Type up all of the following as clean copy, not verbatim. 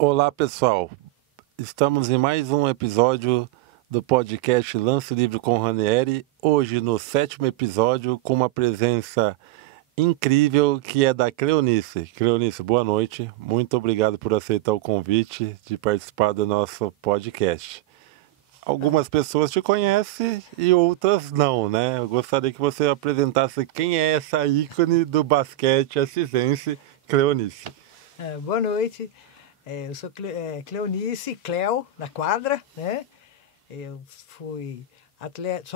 Olá, pessoal. Estamos em mais um episódio do podcast Lance Livre com Ranieri. Hoje, no 7º episódio, com uma presença incrível que é da Cleonice. Cleonice, boa noite. Muito obrigado por aceitar o convite de participar do nosso podcast. Algumas pessoas te conhecem e outras não, né? Eu gostaria que você apresentasse quem é essa ícone do basquete assisense, Cleonice. Boa noite. Eu sou Cleonice, Cleo, na quadra, né? Eu fui atleta,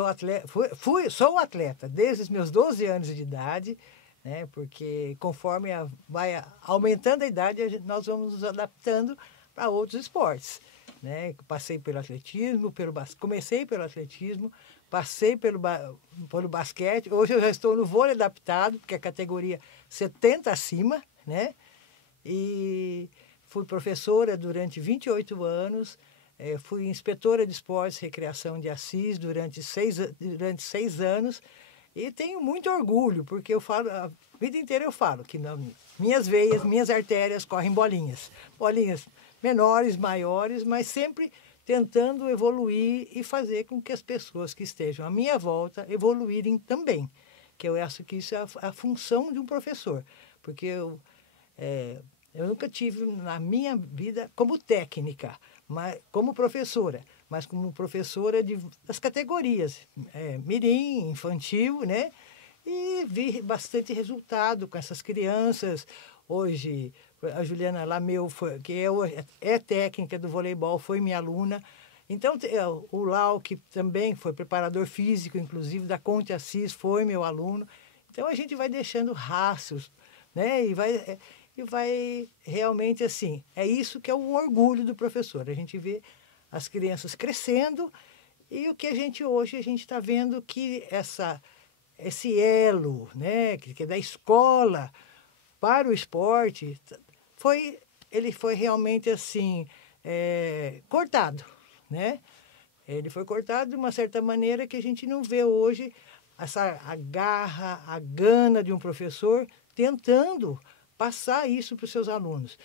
sou atleta desde os meus 12 anos de idade, né? Porque conforme vai aumentando a idade, nós vamos nos adaptando para outros esportes, né? Passei pelo atletismo, comecei pelo atletismo, passei pelo basquete. Hoje eu já estou no vôlei adaptado, que é a categoria 70 acima, né? E fui professora durante 28 anos, fui inspetora de esportes e recreação de Assis durante 6 anos e tenho muito orgulho, porque eu falo, a vida inteira eu falo que nas minhas veias, minhas artérias correm bolinhas. Bolinhas menores, maiores, mas sempre tentando evoluir e fazer com que as pessoas que estejam à minha volta evoluírem também. Que eu acho que isso é a função de um professor, porque eu nunca tive na minha vida como técnica, mas como professora, mas como professora das categorias, mirim, infantil, né? E vi bastante resultado com essas crianças. Hoje, a Juliana Lameu, que é técnica do voleibol, foi minha aluna. Então, o Lau, que também foi preparador físico, inclusive, da Conte Assis, foi meu aluno. Então, a gente vai deixando rastros, né? E vai realmente assim, é isso que é o orgulho do professor. A gente vê as crianças crescendo e o que a gente está vendo que esse elo, né, que é da escola para o esporte, ele foi realmente assim, cortado, né? Ele foi cortado de uma certa maneira que a gente não vê hoje a garra, a gana de um professor tentando passar isso para os seus alunos.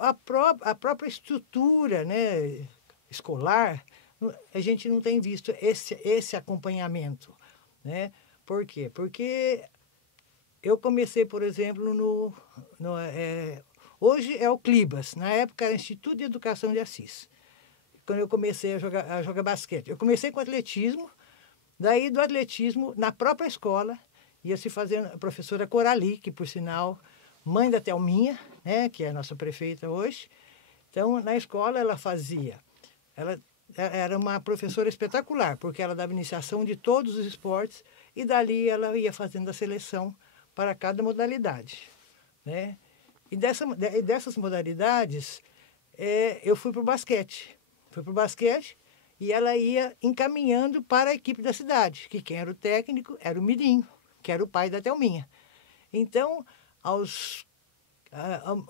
A própria estrutura, né, escolar, a gente não tem visto esse acompanhamento, né? Por quê? Porque eu comecei, por exemplo, hoje é o CLIBAS, na época era Instituto de Educação de Assis, quando eu comecei a jogar basquete. Eu comecei com atletismo, daí do atletismo, na própria escola, ia se fazer a professora Corali, que por sinal, mãe da Thelminha, né, que é a nossa prefeita hoje. Então, na escola ela era uma professora espetacular, porque ela dava iniciação de todos os esportes e dali ela ia fazendo a seleção para cada modalidade, né? E dessas modalidades, eu fui para o basquete. Fui para o basquete e ela ia encaminhando para a equipe da cidade, que quem era o técnico era o Mirinho, que era o pai da Thelminha. Então,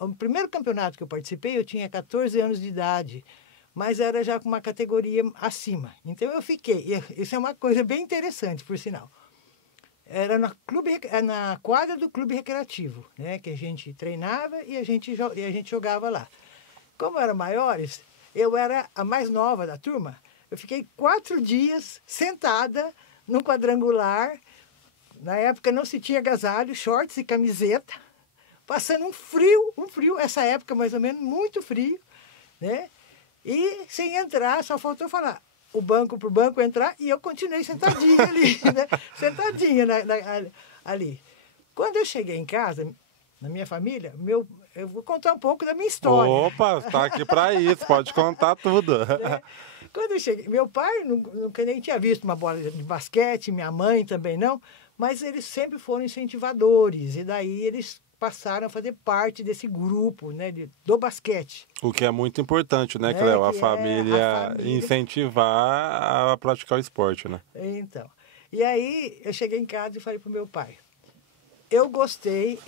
o primeiro campeonato que eu participei, eu tinha 14 anos de idade, mas era já com uma categoria acima. Então, eu fiquei. Isso é uma coisa bem interessante, por sinal. Era na quadra do clube recreativo, né, que a gente treinava e a gente jogava lá. Como eram maiores, eu era a mais nova da turma. Eu fiquei 4 dias sentada num quadrangular. Na época não se tinha agasalho, shorts e camiseta, passando um frio, essa época mais ou menos, muito frio, né? E sem entrar, só faltou falar o banco para o banco entrar e eu continuei sentadinha ali, né? Sentadinha ali. Quando eu cheguei em casa, na minha família, eu vou contar um pouco da minha história. Opa, está aqui para isso, pode contar tudo. Né? Quando eu cheguei, meu pai nunca nem tinha visto uma bola de basquete, minha mãe também não, mas eles sempre foram incentivadores e daí eles passaram a fazer parte desse grupo, né, do basquete. O que é muito importante, né, Cleo? A a família família incentivar a praticar o esporte, né? Então, e aí eu cheguei em casa e falei pro meu pai, eu gostei,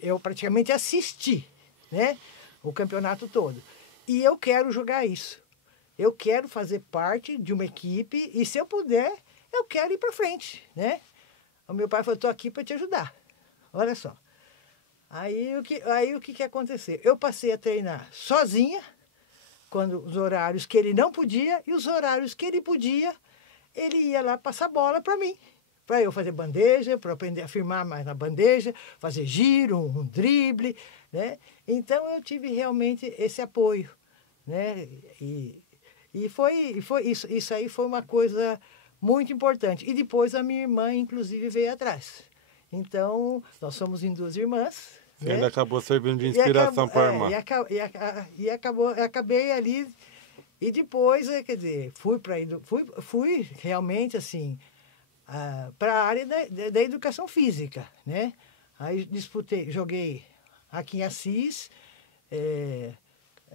eu praticamente assisti, né, o campeonato todo. E eu quero jogar isso. Eu quero fazer parte de uma equipe e, se eu puder, eu quero ir para frente, né? O meu pai falou, estou aqui para te ajudar. Olha só. Aí o que aconteceu? Eu passei a treinar sozinha, quando os horários que ele não podia, e os horários que ele podia, ele ia lá passar bola para mim, para eu fazer bandeja, para aprender a firmar mais na bandeja, fazer giro, um drible, né? Então eu tive realmente esse apoio, né? Isso aí foi uma coisa muito importante. E depois a minha irmã, inclusive, veio atrás. Então, nós somos em duas irmãs. Você ainda acabou servindo de inspiração para a irmã. Acabei ali. E depois, quer dizer, fui realmente assim para a área da educação física, né? Aí joguei aqui em Assis,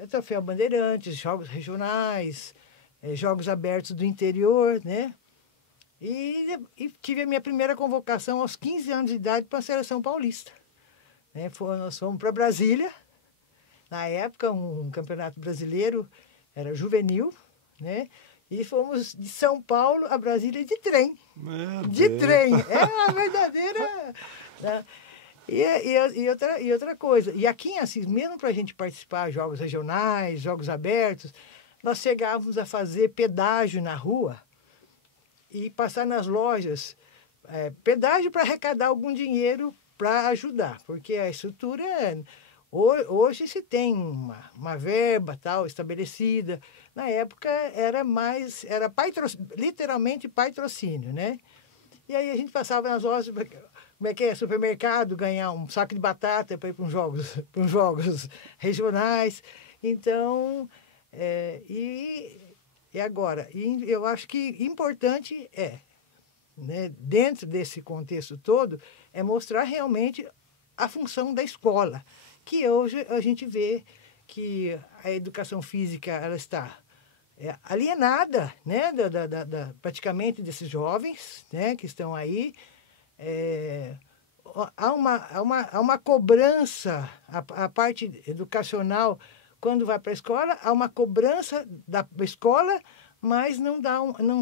Troféu Bandeirantes, jogos regionais, jogos abertos do interior, né? E tive a minha primeira convocação aos 15 anos de idade para a Seleção Paulista. Né? Nós fomos para Brasília, na época um campeonato brasileiro, era juvenil, né? E fomos de São Paulo a Brasília de trem. De trem. É uma verdadeira... Né? E outra coisa, e aqui em Assis, mesmo para a gente participar de jogos regionais, jogos abertos, nós chegávamos a fazer pedágio na rua e passar nas lojas, pedágio para arrecadar algum dinheiro para ajudar, porque a estrutura, hoje se tem uma verba tal estabelecida, na época era literalmente patrocínio, né? E aí a gente passava nas lojas, como é que é, supermercado, ganhar um saco de batata para ir para uns jogos regionais. Então, e agora, eu acho que importante né, dentro desse contexto todo, é mostrar realmente a função da escola, que hoje a gente vê que a educação física ela está alienada, né, praticamente desses jovens, né, que estão aí. Há uma cobrança, a parte educacional, quando vai para a escola, há uma cobrança da escola, mas não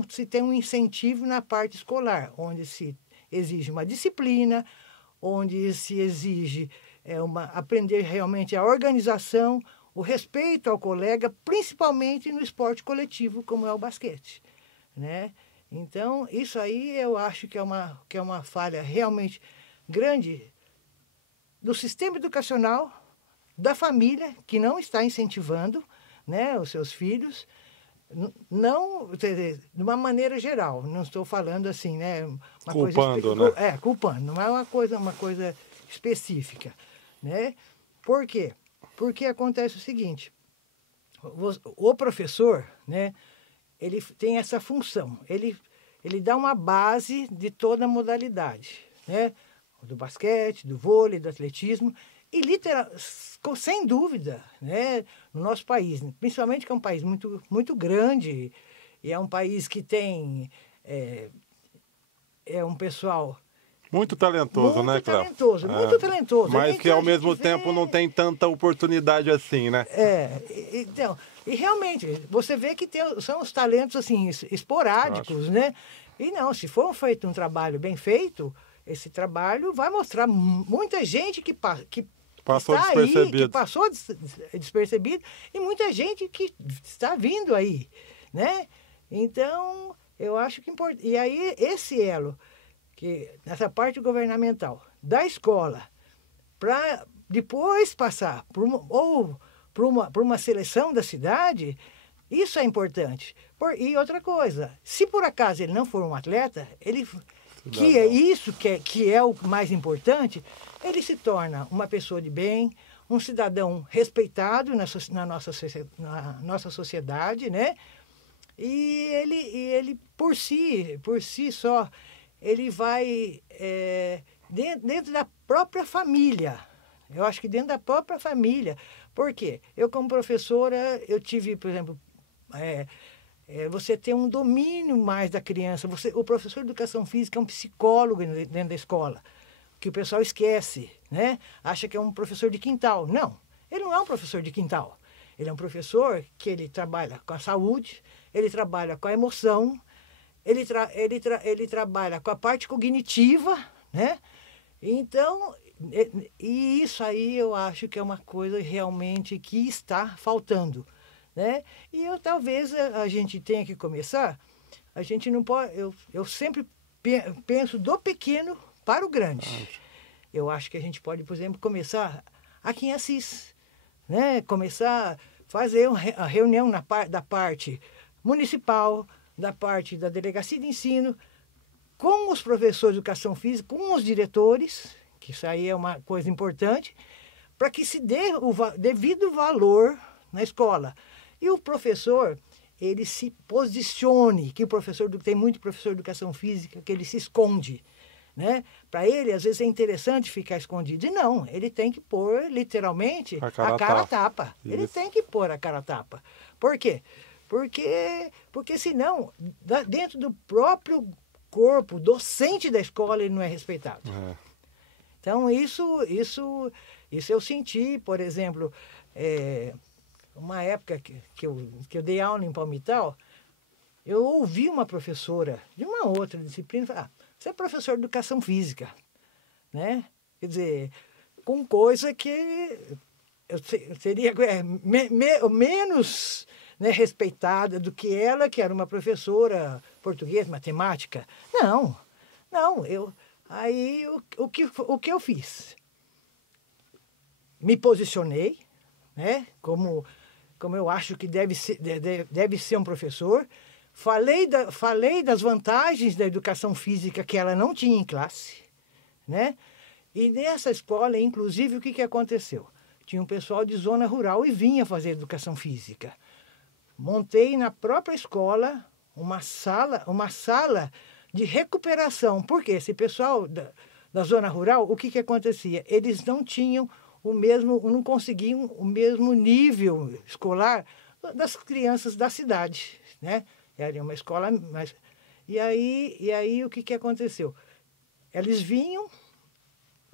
se tem um incentivo na parte escolar, onde se exige uma disciplina, onde se exige aprender realmente a organização, o respeito ao colega, principalmente no esporte coletivo, como é o basquete, né? Então, isso aí eu acho que é uma falha realmente grande do sistema educacional, da família, que não está incentivando, né, os seus filhos, não, de uma maneira geral, não estou falando assim, né? Culpando, né? Culpando, não é uma coisa específica, né? Por quê? Porque acontece o seguinte, o professor, né, ele tem essa função, ele dá uma base de toda a modalidade, né? Do basquete, do vôlei, do atletismo, e sem dúvida, né, no nosso país, principalmente que é um país muito, muito grande, e é um país que tem um pessoal... Muito talentoso, né, Cléo? Muito talentoso. Mas que ao mesmo tempo não tem tanta oportunidade assim, né? Então, e realmente, você vê que são os talentos assim, esporádicos, né? E não, se for feito um trabalho bem feito, esse trabalho vai mostrar muita gente que passou está despercebido. Aí, que passou despercebido, e muita gente que está vindo aí, né? Então, eu acho que importante. E aí, esse elo, que nessa parte governamental da escola, para depois passar por uma seleção da cidade, isso é importante. E outra coisa, se por acaso ele não for um atleta, que é o mais importante, ele se torna uma pessoa de bem, um cidadão respeitado na nossa sociedade, né? E ele por si só, ele vai dentro da própria família. Eu acho que dentro da própria família. Por quê? Eu, como professora, eu tive, por exemplo, você ter um domínio mais da criança. O professor de educação física é um psicólogo dentro da escola, que o pessoal esquece, né? Acha que é um professor de quintal. Não, ele não é um professor de quintal. Ele é um professor que ele trabalha com a saúde, ele trabalha com a emoção, ele trabalha com a parte cognitiva, né? Então, E isso aí eu acho que é uma coisa realmente que está faltando, né? E talvez a gente tenha que começar, a gente não pode, eu sempre penso do pequeno para o grande. Eu acho que a gente pode, por exemplo, começar aqui em Assis, né? Começar a fazer a reunião da parte municipal, da parte da delegacia de ensino, com os professores de educação física, com os diretores, que isso aí é uma coisa importante, para que se dê o devido valor na escola. E o professor, ele se posicione, que o professor, tem muito professor de educação física que ele se esconde, né? Para ele, às vezes, é interessante ficar escondido. E não, ele tem que pôr, literalmente, a cara a tapa. Ele tem que pôr a cara a tapa. Por quê? Porque senão, dentro do próprio corpo docente da escola, ele não é respeitado. Então, isso eu senti, por exemplo, uma época que eu dei aula em Palmital, eu ouvi uma professora de uma outra disciplina falar: você é professor de educação física, né? Quer dizer, com coisa que eu seria menos, né, respeitada do que ela, que era uma professora portuguesa, matemática. Não, aí o que eu fiz? Me posicionei, né, como eu acho que deve ser um professor. Falei das vantagens da educação física que ela não tinha em classe, né? E nessa escola, inclusive, o que aconteceu? Tinha um pessoal de zona rural e vinha fazer educação física. Montei na própria escola uma sala de recuperação. Por quê? Esse pessoal da zona rural, o que acontecia? Eles não tinham não conseguiam o mesmo nível escolar das crianças da cidade, né? Era uma escola mais... E aí o que aconteceu? Eles vinham,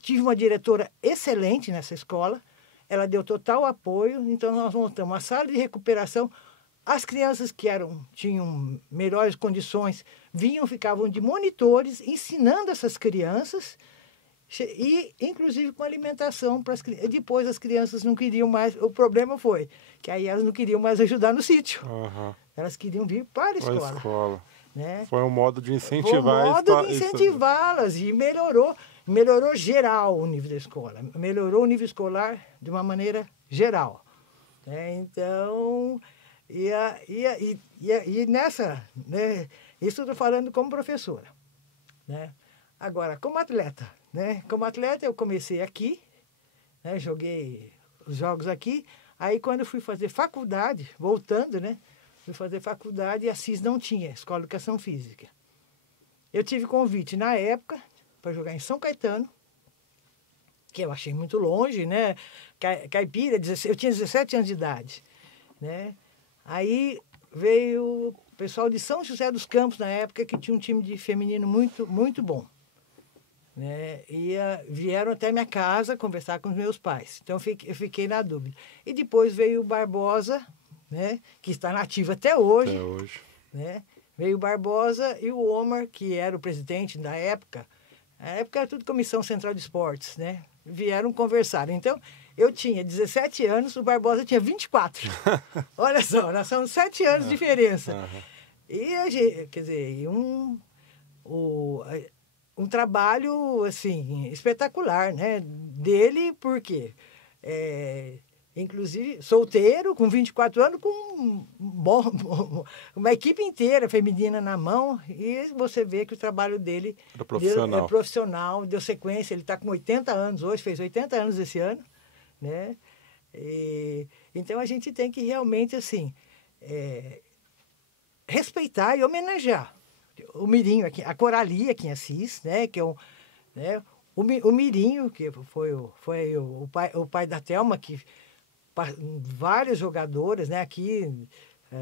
tive uma diretora excelente nessa escola, ela deu total apoio, então nós montamos uma sala de recuperação. As crianças que tinham melhores condições ficavam de monitores, ensinando essas crianças, e inclusive com alimentação para as crianças. Depois as crianças não queriam mais, o problema foi que aí elas não queriam mais ajudar no sítio. Elas queriam vir para a escola. Né? Foi um modo de incentivar. Foi um modo de incentivá-las, e melhorou geral o nível da escola, melhorou o nível escolar de uma maneira geral. Né? Então, e nessa, né? Isso eu estou falando como professora. Né? Agora, como atleta, né? Como atleta eu comecei aqui, né? Joguei os jogos aqui, aí quando eu fui fazer faculdade, voltando, né? Fui fazer faculdade e Assis não tinha Escola de Educação Física. Eu tive convite na época para jogar em São Caetano, que eu achei muito longe, né? Caipira, eu tinha 17 anos de idade, né? Aí veio o pessoal de São José dos Campos, na época, que tinha um time de feminino muito, muito bom. Né? Vieram até minha casa conversar com os meus pais. Então, eu fiquei na dúvida. E depois veio o Barbosa, né? Que está nativo até hoje. Né? Veio o Barbosa e o Omar, que era o presidente da época. Na época era tudo Comissão Central de Esportes, né? Vieram conversar. Então, eu tinha 17 anos, o Barbosa tinha 24. Olha só, nós somos 7 anos de diferença. E a gente, quer dizer, um trabalho, assim, espetacular, né? Dele, porque, inclusive, solteiro, com 24 anos, com uma equipe inteira feminina na mão, e você vê que o trabalho dele é profissional, deu sequência. Ele está com 80 anos hoje, fez 80 anos esse ano, né? Então, a gente tem que realmente, assim, respeitar e homenagear o Mirinho, aqui, a Corali aqui em Assis, né? Que é né? O Mirinho, que foi o pai da Thelma, que várias jogadoras, né? Aqui,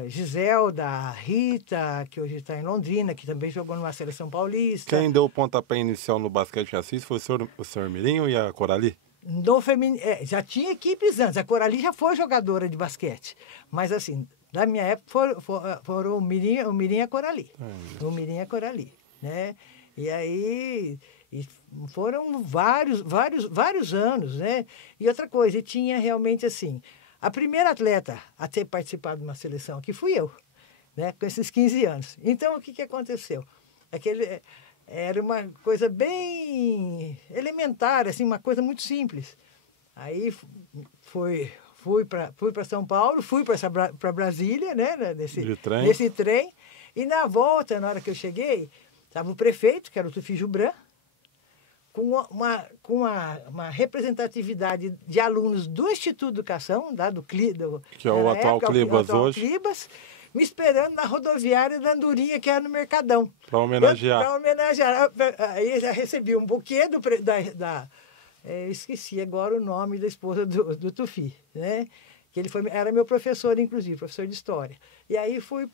Giselda, Rita, que hoje está em Londrina, que também jogou numa seleção paulista. Quem deu o pontapé inicial no basquete em Assis foi o senhor Mirinho e a Corali? No feminino, já tinha equipes antes. A Corali já foi jogadora de basquete. Mas, assim, na minha época foram o Mirinho e a Corali. O Mirinho e a Corali, né? E aí, E foram vários anos, né? E outra coisa, e tinha realmente assim, a primeira atleta a ter participado de uma seleção aqui fui eu, né? Com esses 15 anos. Então, o que aconteceu? Era uma coisa bem elementar, assim, uma coisa muito simples. Aí fui para São Paulo, fui para Brasília, né? Nesse trem. E na volta, na hora que eu cheguei, estava o prefeito, que era o Tufi Jubran, com uma representatividade de alunos do Instituto de Educação, que é o atual Clibas hoje, me esperando na rodoviária da Andorinha, que era no Mercadão. Para homenagear. Para homenagear. Aí já recebi um buquê esqueci agora o nome da esposa do Tufi, né? Que ele era meu professor, inclusive, professor de História. E aí fui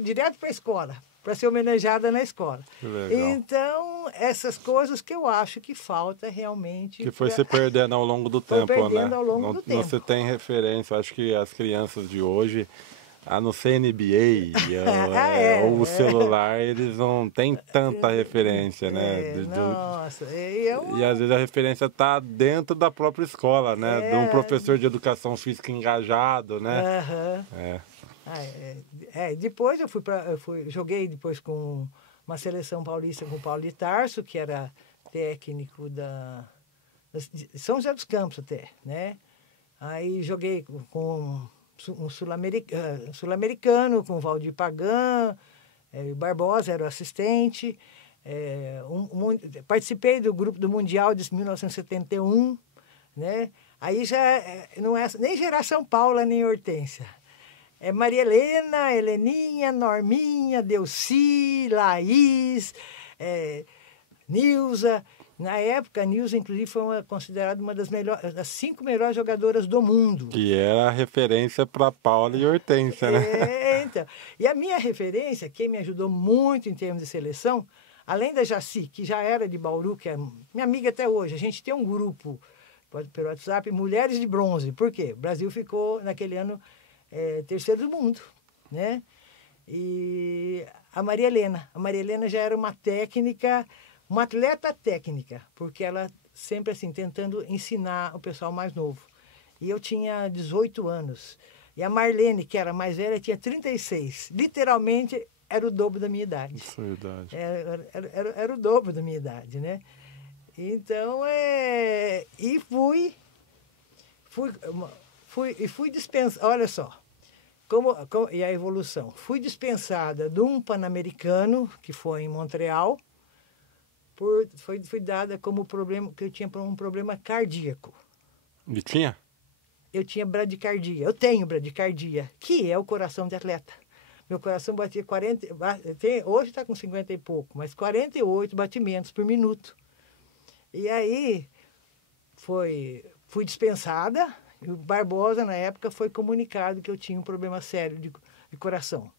direto para a escola, para ser homenageada na escola. Então, essas coisas que eu acho que falta realmente... Que foi se perdendo ao longo do tempo, né? Ao longo do tempo. Não se tem referência. Acho que as crianças de hoje, a não ser NBA ou o celular, eles não têm tanta referência, né? Nossa, e às vezes a referência está dentro da própria escola, né? De um professor de educação física engajado, né? Depois joguei depois com uma seleção paulista com o Paulo de Tarso, que era técnico de São José dos Campos até, né? Aí joguei com um sul-americano, com o Valdir Pagan, o Barbosa era o assistente. Participei do grupo do Mundial de 1971, né? Aí já não é nem geração Paula nem Hortência. É Maria Helena, Heleninha, Norminha, Delci, Laís, Nilza. Na época, a Nilza, inclusive, foi considerada uma das 5 melhores jogadoras do mundo. Que era a referência para Paula e Hortência, né? Então. E a minha referência, quem me ajudou muito em termos de seleção, além da Jaci, que já era de Bauru, que é minha amiga até hoje, a gente tem um grupo pelo WhatsApp, Mulheres de Bronze. Por quê? O Brasil ficou, naquele ano, terceiro do mundo, né? E a Maria Helena já era uma técnica, uma atleta técnica, porque ela sempre assim, tentando ensinar o pessoal mais novo. E eu tinha 18 anos. E a Marlene, que era mais velha, tinha 36. Literalmente, era o dobro da minha idade. Sua idade. Era o dobro da minha idade, né? Então, e fui dispensada, olha só, e a evolução. Fui dispensada de um Pan-Americano, que foi em Montreal, fui dada como problema, que eu tinha um problema cardíaco. E tinha? Eu tinha bradicardia, eu tenho bradicardia, que é o coração de atleta. Meu coração batia 40, hoje está com 50 e pouco, mas 48 batimentos por minuto. E aí fui dispensada, e o Barbosa, na época, foi comunicado que eu tinha um problema sério de coração.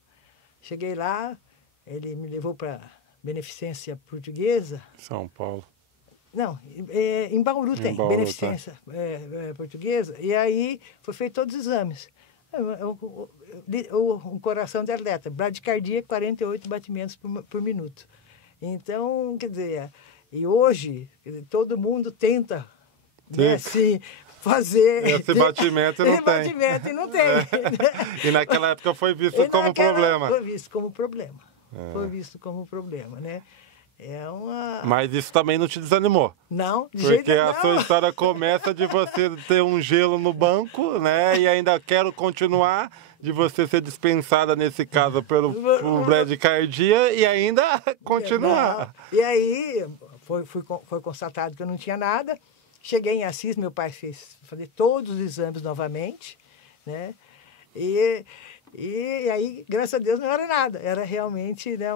Cheguei lá, ele me levou para Beneficência Portuguesa. São Paulo. Não, em Bauru tem, Bauru, Beneficência Portuguesa, e aí foi feito todos os exames. O coração de atleta, bradicardia, 48 batimentos por minuto. Então, quer dizer, e hoje todo mundo tenta, né, assim, fazer... Esse batimento não tem. Batimento e não tem. E naquela época foi visto como problema. Foi visto como problema. Foi visto como problema, né? Mas isso também não te desanimou? Não, de porque jeito nenhum. A sua história começa de você ter um gelo no banco, né? E ainda quero continuar, de você ser dispensada, nesse caso, por bradicardia, e ainda continuar. Não. E aí foi constatado que eu não tinha nada. Cheguei em Assis, meu pai fez fazer todos os exames novamente, né? E aí, graças a Deus, não era nada. Era realmente, né,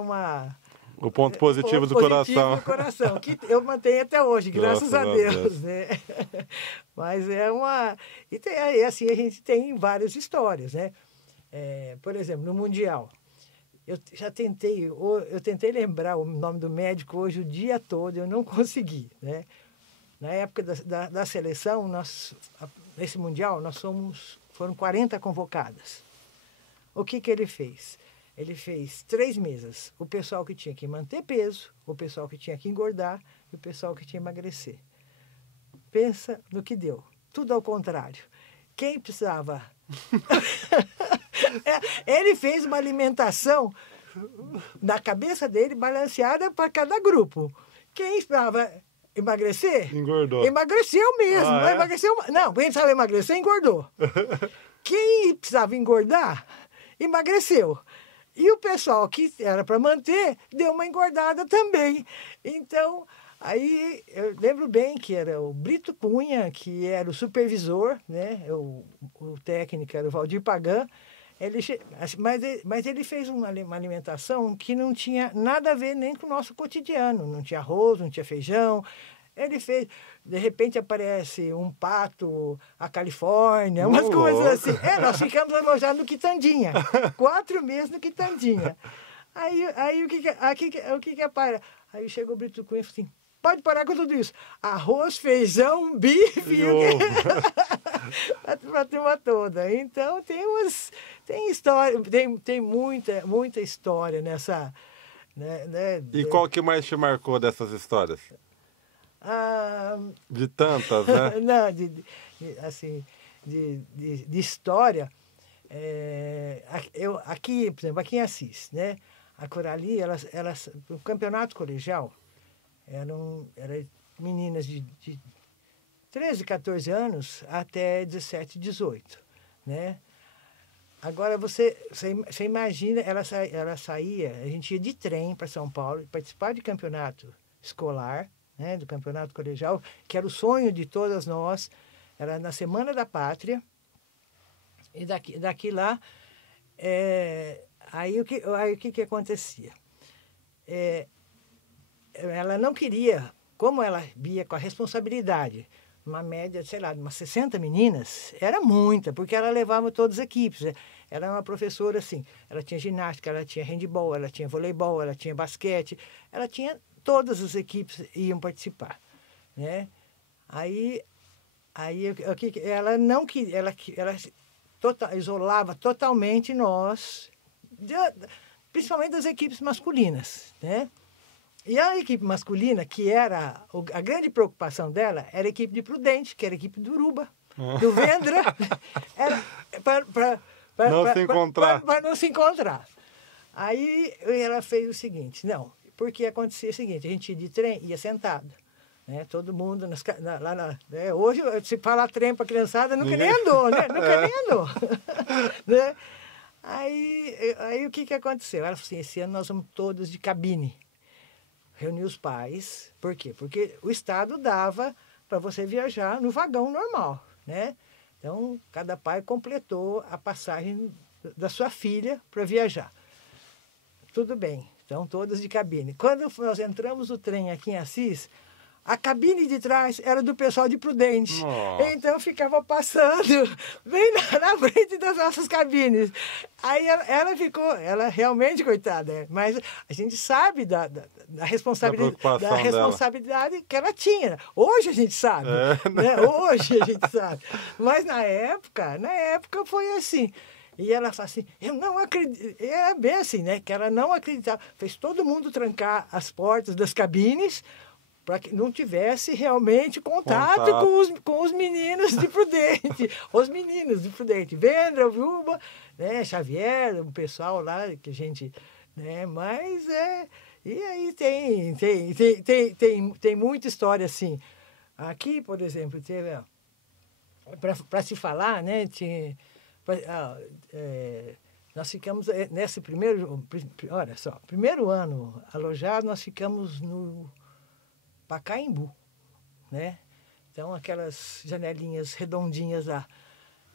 o ponto positivo do coração. Do coração, que eu mantenho até hoje, graças a Deus. Né? Mas E assim, a gente tem várias histórias, né? Por exemplo, no Mundial, eu tentei lembrar o nome do médico hoje o dia todo, eu não consegui, né? Na época da seleção, nesse Mundial, foram 40 convocadas. O que ele fez? ele fez 3 mesas. O pessoal que tinha que manter peso, o pessoal que tinha que engordar e o pessoal que tinha que emagrecer. Pensa no que deu. Tudo ao contrário. Quem precisava... Ele fez uma alimentação na cabeça dele balanceada para cada grupo. Quem precisava emagrecer? Engordou. Emagreceu mesmo. Ah, é? Emagreceu, não, quem precisava emagrecer, engordou. Quem precisava engordar, emagreceu. E o pessoal que era para manter, deu uma engordada também. Então, aí eu lembro bem que era o Brito Cunha, que era o supervisor, né? O técnico era o Valdir Pagan. Mas ele fez uma alimentação que não tinha nada a ver nem com o nosso cotidiano. Não tinha arroz, não tinha feijão. Ele fez, de repente aparece um pato, a Califórnia, umas coisas assim. Nós ficamos alojados no Quitandinha. 4 meses no Quitandinha. Aí o que aparece? Aí chegou o Brito Cunha e falou assim, pode parar com tudo isso. Arroz, feijão, bife, para a turma toda. Então tem história, tem muita história nessa... Né, E qual que mais te marcou dessas histórias? De tantas, né? Não, de história. Aqui, por exemplo, aqui em Assis, né? A Corali, o campeonato colegial, eram meninas de 13, 14 anos até 17, 18, né? Agora, você imagina, ela saía, a gente ia de trem para São Paulo, participar de campeonato escolar, né, do campeonato colegial, que era o sonho de todas nós, era na Semana da Pátria, e daqui lá, aí o que acontecia? Ela não queria, como ela via com a responsabilidade, uma média, sei lá, de umas 60 meninas, era muita, porque ela levava todas as equipes. Ela era uma professora, assim, ela tinha ginástica, ela tinha handebol, ela tinha voleibol, ela tinha basquete, ela tinha... Todas as equipes iam participar, né? Aí ela não queria, ela isolava totalmente nós, principalmente das equipes masculinas, né? E a equipe masculina, que era a grande preocupação dela, era a equipe de Prudente, que era a equipe do Uruba, do Vendra, para não se encontrar. Aí ela fez o seguinte, não, porque acontecia o seguinte, a gente ia de trem, ia sentado, né? Todo mundo, hoje, se falar trem para a criançada, nunca nem andou, né? Nunca nem andou. Né? Aí o que aconteceu? Ela falou assim, esse ano nós vamos todos de cabine. Reunir os pais. Por quê? Porque o Estado dava para você viajar no vagão normal, né? Então, cada pai completou a passagem da sua filha para viajar. Tudo bem. Então, todas de cabine. Quando nós entramos no trem aqui em Assis, a cabine de trás era do pessoal de Prudente. Nossa. Então, ficava passando bem na frente das nossas cabines. Aí ela realmente, coitada, mas a gente sabe da responsabilidade que ela tinha. Hoje a gente sabe. Né? Hoje a gente sabe. Mas na época foi assim. E ela fala assim, eu não acredito. É bem assim, né? Que ela não acreditava. Fez todo mundo trancar as portas das cabines para que não tivesse realmente contato. Com os meninos de Prudente. Os meninos de Prudente. Vendra, Vilma, né? Xavier, o pessoal lá que a gente... Né? Mas E aí tem muita história assim. Aqui, por exemplo, teve... Para se falar, né? Nós ficamos nesse primeiro ano alojado, nós ficamos no Pacaembu, né? Então, aquelas janelinhas redondinhas lá.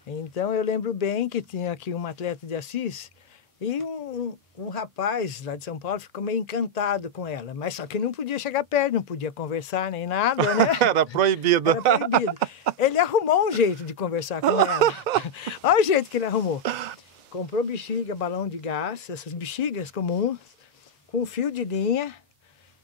Então, eu lembro bem que tinha aqui uma atleta de Assis e um rapaz lá de São Paulo ficou meio encantado com ela, mas só que não podia chegar perto, não podia conversar nem nada, né? Era proibido. Era proibido. Ele arrumou um jeito de conversar com ela. Olha o jeito que ele arrumou. Comprou bexiga, balão de gás, essas bexigas comuns, com fio de linha.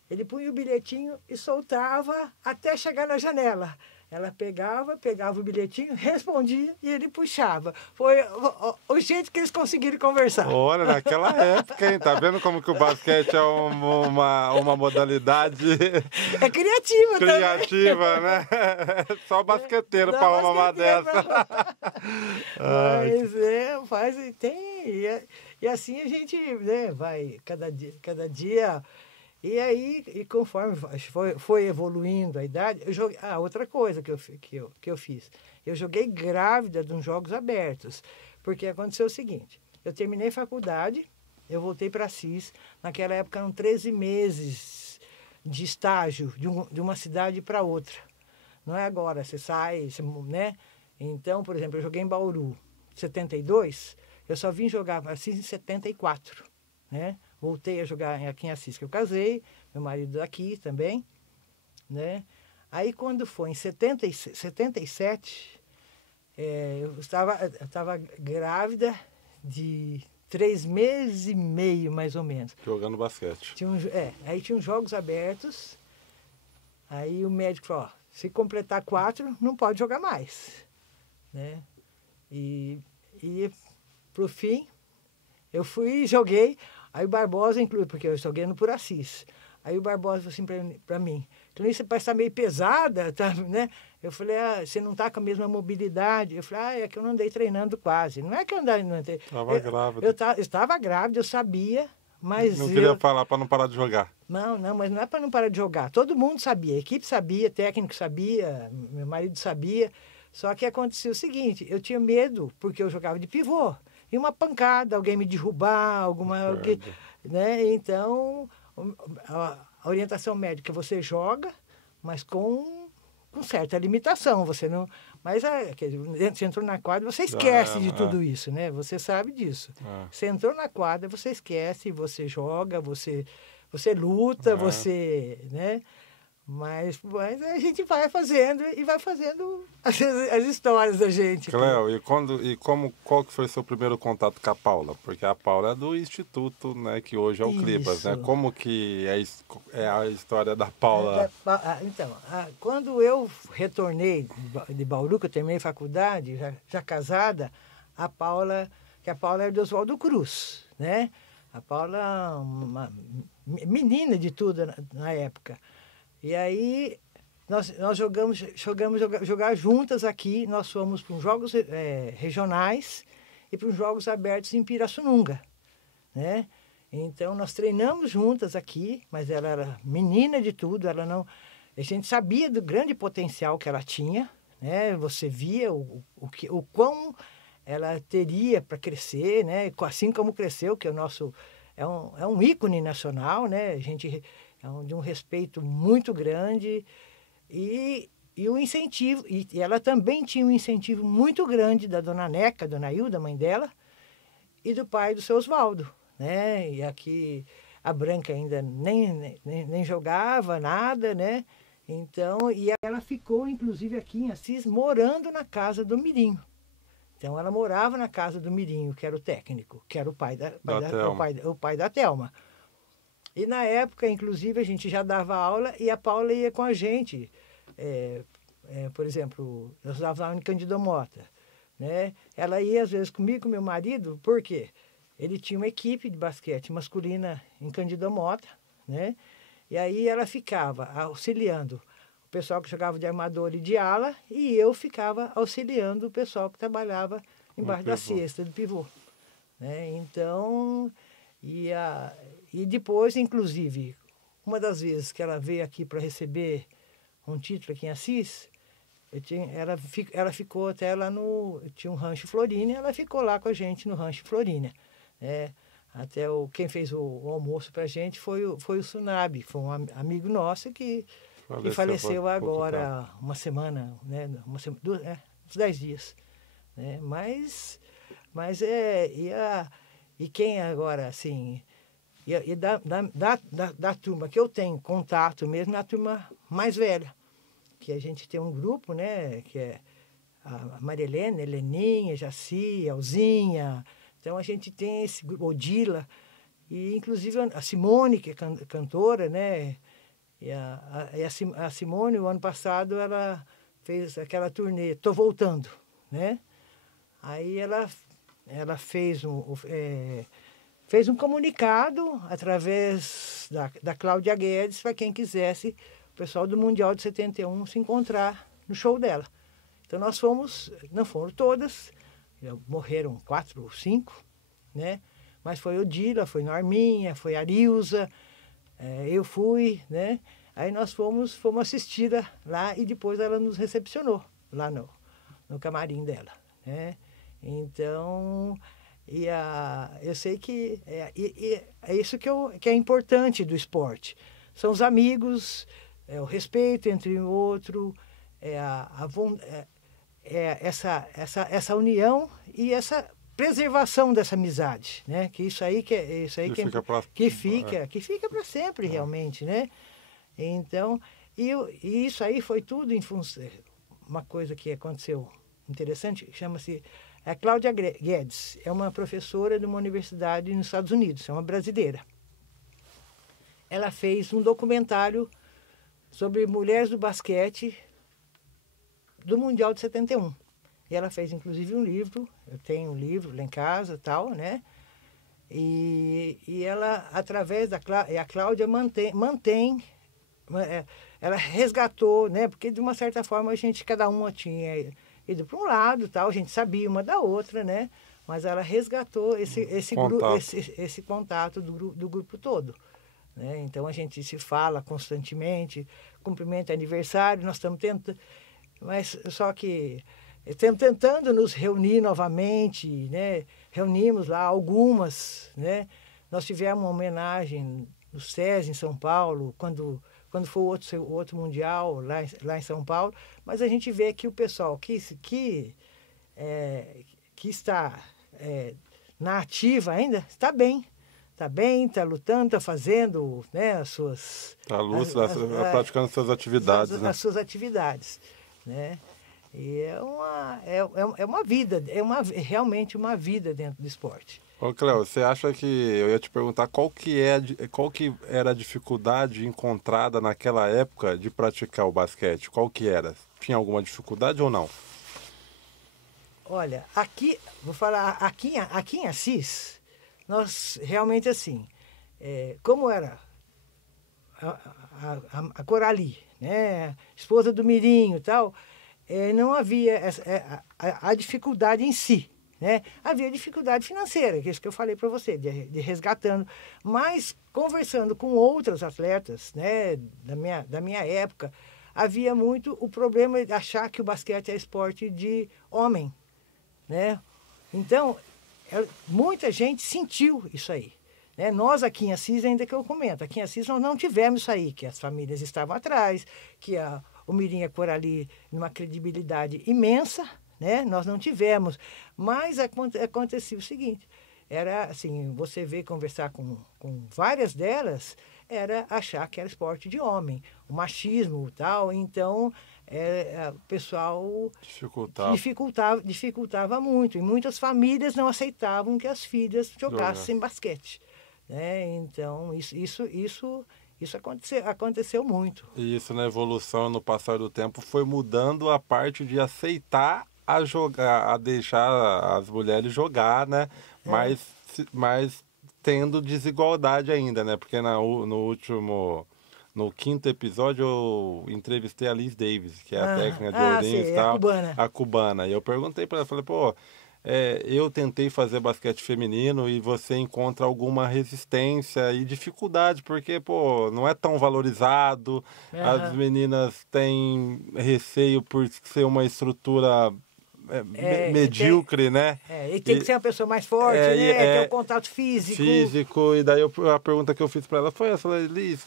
Ele punha o bilhetinho e soltava até chegar na janela. Ela pegava o bilhetinho, respondia e ele puxava. Foi o jeito que eles conseguiram conversar. Olha, naquela época, hein? Tá vendo como que o basquete é uma modalidade É criativa também. criativa, né? Só basqueteiro para uma dessa. Mas e assim a gente, né, vai cada dia. E aí, e conforme foi evoluindo a idade, eu joguei. Outra coisa que eu fiz. Eu joguei grávida nos Jogos Abertos. Porque aconteceu o seguinte, eu terminei faculdade, eu voltei para Assis. Naquela época eram 13 meses de estágio de uma cidade para outra. Não é agora, você sai, né? Então, por exemplo, eu joguei em Bauru em 72, eu só vim jogar para Assis em 74, né? Voltei a jogar aqui em Assis, que eu casei, meu marido daqui também, né? Aí, quando foi em 77, eu estava grávida de 3 meses e meio, mais ou menos. Jogando basquete. Aí tinha os Jogos Abertos, aí o médico falou, se completar 4, não pode jogar mais, né? E pro fim, eu fui e joguei. Aí o Barbosa, porque eu joguei no Por Assis. Aí o Barbosa falou assim para mim, Cleonice, parece estar meio pesada, tá, né? Eu falei, você não está com a mesma mobilidade? Eu falei, é que eu não andei treinando quase. Não é que eu não andei. Estava grávida. Eu estava grávida, eu sabia, mas... Não queria falar para não parar de jogar. Não, mas não é para não parar de jogar. Todo mundo sabia, a equipe sabia, técnico sabia, meu marido sabia. Só que aconteceu o seguinte, eu tinha medo, porque eu jogava de pivô. E uma pancada, alguém me derrubar, né? Então, a orientação médica, você joga, mas com certa limitação. Você não... Mas você entrou na quadra, você esquece de tudo isso, né? Você sabe disso. Você entrou na quadra, você esquece, você joga, você luta, você... né? Mas a gente vai fazendo e vai fazendo as histórias da gente. Cleo, qual que foi o seu primeiro contato com a Paula? Porque a Paula é do Instituto, né, que hoje é o Clibas, né? Como que é a história da Paula? Então, quando eu retornei de Bauru, que eu terminei faculdade, já casada, a Paula era do Oswaldo Cruz, né? A Paula, uma menina de tudo na época. E aí, nós chegamos a jogar juntas aqui. Nós fomos para os Jogos regionais e para os Jogos Abertos em Pirassununga, né? Então, nós treinamos juntas aqui, mas ela era menina de tudo. A gente sabia do grande potencial que ela tinha, né? Você via o quão ela teria para crescer, né? Assim como cresceu, que o nosso é um ícone nacional, né? A gente... de um respeito muito grande e o incentivo. E ela também tinha um incentivo muito grande da dona Neca, dona Hilda, mãe dela, e do pai do seu Oswaldo, né? E aqui a Branca ainda nem jogava nada, né? Então, e ela ficou, inclusive, aqui em Assis, morando na casa do Mirinho. Então, ela morava na casa do Mirinho, que era o técnico, que era o pai da Thelma. E na época, inclusive, a gente já dava aula e a Paula ia com a gente. Por exemplo, nós dávamos aula em Cândido Mota, né? Ela ia, às vezes, comigo, com meu marido, por quê? Ele tinha uma equipe de basquete masculina em Cândido Mota, né? E aí ela ficava auxiliando o pessoal que jogava de armador e de ala e eu ficava auxiliando o pessoal que trabalhava embaixo da cesta, do pivô, né? Então... E depois, inclusive, uma das vezes que ela veio aqui para receber um título aqui em Assis, ela ficou até lá tinha um rancho Florínia, ela ficou lá com a gente no rancho Florínia. Até quem fez o almoço para a gente foi o Sunabe, foi um amigo nosso que faleceu agora uma semana, né? Uns 10 dias. Né? Mas e quem agora, assim... E da turma que eu tenho contato mesmo, é a turma mais velha. Que a gente tem um grupo, né? Que é a Marilena, Heleninha, Jaci, Alzinha. Então, a gente tem esse grupo, Odila. E, inclusive, a Simone, que é cantora, né? E a Simone, o ano passado, ela fez aquela turnê Tô Voltando, né? Aí ela fez fez um comunicado através da Cláudia Guedes para quem quisesse, o pessoal do Mundial de 71, se encontrar no show dela. Então nós fomos, não foram todas, morreram 4 ou 5, né? Mas foi Odila, foi Norminha, foi Arilza, eu fui, né? Aí nós fomos assistida lá e depois ela nos recepcionou lá no camarim dela, né? Então, eu sei que é isso que é importante do esporte. São os amigos, o respeito entre um e outro, essa união e essa preservação dessa amizade, né? Que isso aí que fica para sempre, realmente, né? Então, e isso aí foi tudo em função. Uma coisa que aconteceu interessante, chama-se a Cláudia Guedes, é uma professora de uma universidade nos Estados Unidos, é uma brasileira. Ela fez um documentário sobre mulheres do basquete do Mundial de 71. E ela fez, inclusive, um livro, eu tenho um livro lá em casa, tal, né? E ela, através da Cláudia, a Cláudia mantém, ela resgatou, né? Porque, de uma certa forma, cada uma tinha ido para um lado, tal, a gente sabia uma da outra, né? Mas ela resgatou esse contato do grupo todo, né? Então, a gente se fala constantemente, cumprimenta aniversário, nós estamos tentando... Mas só que estamos tentando nos reunir novamente, né? Reunimos lá algumas, né? Nós tivemos uma homenagem no SESI, em São Paulo, quando foi o outro Mundial lá em São Paulo, mas a gente vê que o pessoal que está na ativa ainda está bem. Está bem, está lutando, está fazendo, né, as suas... praticando suas atividades, né? As suas atividades, né? E é uma vida, realmente uma vida dentro do esporte. Ô, Cléo, você acha que... Eu ia te perguntar qual que era a dificuldade encontrada naquela época de praticar o basquete? Qual que era? Tinha alguma dificuldade ou não? Olha, vou falar, aqui em Assis, nós realmente assim, como era a Corali, né, esposa do Mirinho e tal, não havia a dificuldade em si, né? Havia dificuldade financeira, que é isso que eu falei para você, de resgatando. Mas, conversando com outros atletas, né, da minha época, havia muito o problema de achar que o basquete é esporte de homem, né? Então, muita gente sentiu isso aí, né? Nós aqui em Assis, ainda que eu comento, aqui em Assis nós não tivemos isso aí, que as famílias estavam atrás, que o Mirim e a Corali numa credibilidade imensa, né? Nós não tivemos, mas acontecia o seguinte, era assim, você veio conversar com várias delas, era achar que era esporte de homem, o machismo e tal, então o pessoal dificultava muito, e muitas famílias não aceitavam que as filhas jogassem basquete, né? Então, isso aconteceu muito. E isso na evolução, no passar do tempo, foi mudando a parte de aceitar a deixar as mulheres jogar, né? Mas tendo desigualdade ainda, né? Porque no quinto episódio eu entrevistei a Liz Davis, que é a técnica de Ourinhos e tal, a cubana. E eu perguntei para ela, falei, pô, eu tentei fazer basquete feminino e você encontra alguma resistência e dificuldade, porque, pô, não é tão valorizado, as meninas têm receio por ser uma estrutura medíocre, né? E tem que ser uma pessoa mais forte, né? Ter um contato físico. E daí a pergunta que eu fiz para ela foi essa, Liz,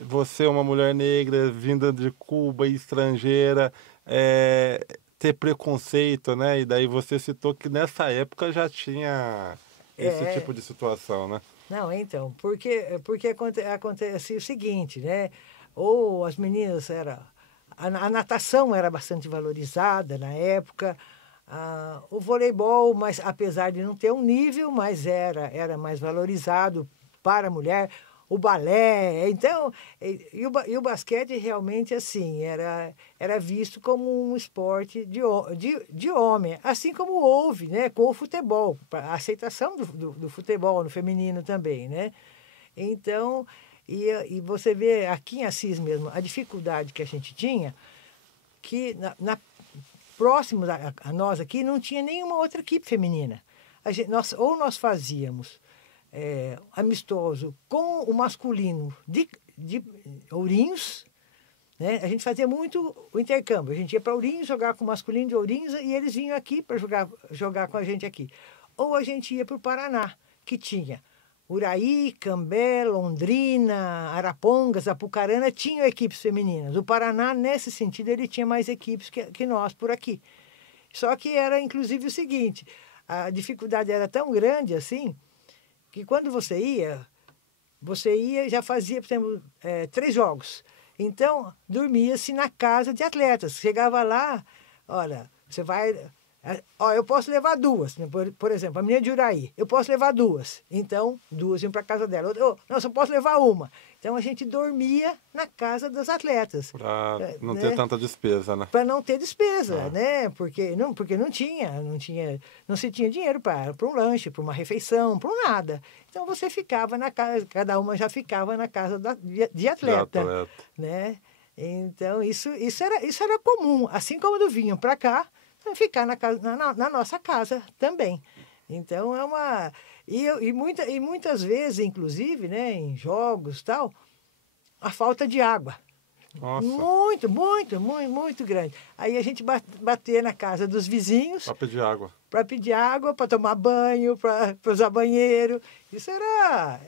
você é uma mulher negra, vinda de Cuba, estrangeira, ter preconceito, né? E daí você citou que nessa época já tinha esse tipo de situação, né? Não, então, porque acontecia o seguinte, né? Ou as meninas a natação era bastante valorizada na época, o voleibol, mas apesar de não ter um nível, mas era mais valorizado para a mulher. o balé. Então, e o basquete realmente assim era visto como um esporte de homem, assim como houve, né, com o futebol, a aceitação do futebol no feminino também, né? Então, e você vê aqui em Assis mesmo a dificuldade que a gente tinha, que próximo a nós aqui não tinha nenhuma outra equipe feminina. Nós fazíamos amistoso com o masculino de Ourinhos, né? A gente fazia muito o intercâmbio. A gente ia para Ourinhos jogar com o masculino de Ourinhos e eles vinham aqui para jogar com a gente aqui. Ou a gente ia para o Paraná, que tinha Uraí, Cambé, Londrina, Arapongas, Apucarana, tinham equipes femininas. O Paraná, nesse sentido, ele tinha mais equipes que nós por aqui. Só que era, inclusive, o seguinte, a dificuldade era tão grande assim, que quando você ia e já fazia, por exemplo, 3 jogos. Então, dormia-se na casa de atletas. Chegava lá, olha, você vai... eu posso levar 2, por exemplo, a menina de Uraí, eu posso levar 2. Então, 2 iam para a casa dela. Não, só posso levar 1. Então, a gente dormia na casa dos atletas. Para não né? ter tanta despesa, né? Para não ter despesa, né? Porque não se tinha dinheiro para um lanche, para uma refeição, para nada. Então, você ficava na casa, cada uma já ficava na casa de atleta. Né? Então, isso era comum. Assim como vinham para cá, ficar na nossa casa também. Então, é uma... E muitas vezes, inclusive, né, em jogos e tal, a falta de água. Nossa. Muito grande. Aí a gente bater na casa dos vizinhos... Para pedir água. Para pedir água, para tomar banho, para usar banheiro. Isso era...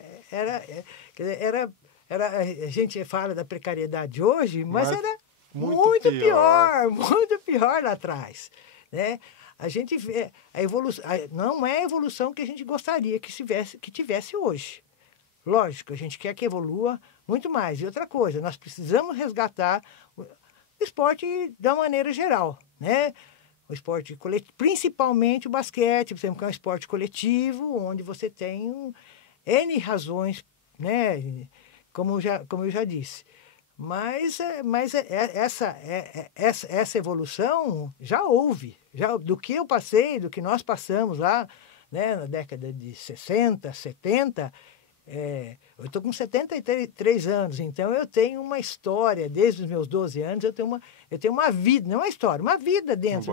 A gente fala da precariedade hoje, mas era... Muito pior lá atrás, né? A gente vê a evolução, não é a evolução que a gente gostaria que tivesse hoje. Lógico, a gente quer que evolua muito mais. E outra coisa, nós precisamos resgatar o esporte da maneira geral, né? O esporte coletivo, principalmente o basquete, por exemplo, que é um esporte coletivo, onde você tem N razões, né? Como eu já disse. Mas essa evolução já houve. Do que eu passei, do que nós passamos lá, né, na década de 60, 70, eu estou com 73 anos, então eu tenho uma história, desde os meus 12 anos, eu tenho uma vida, não uma história, uma vida dentro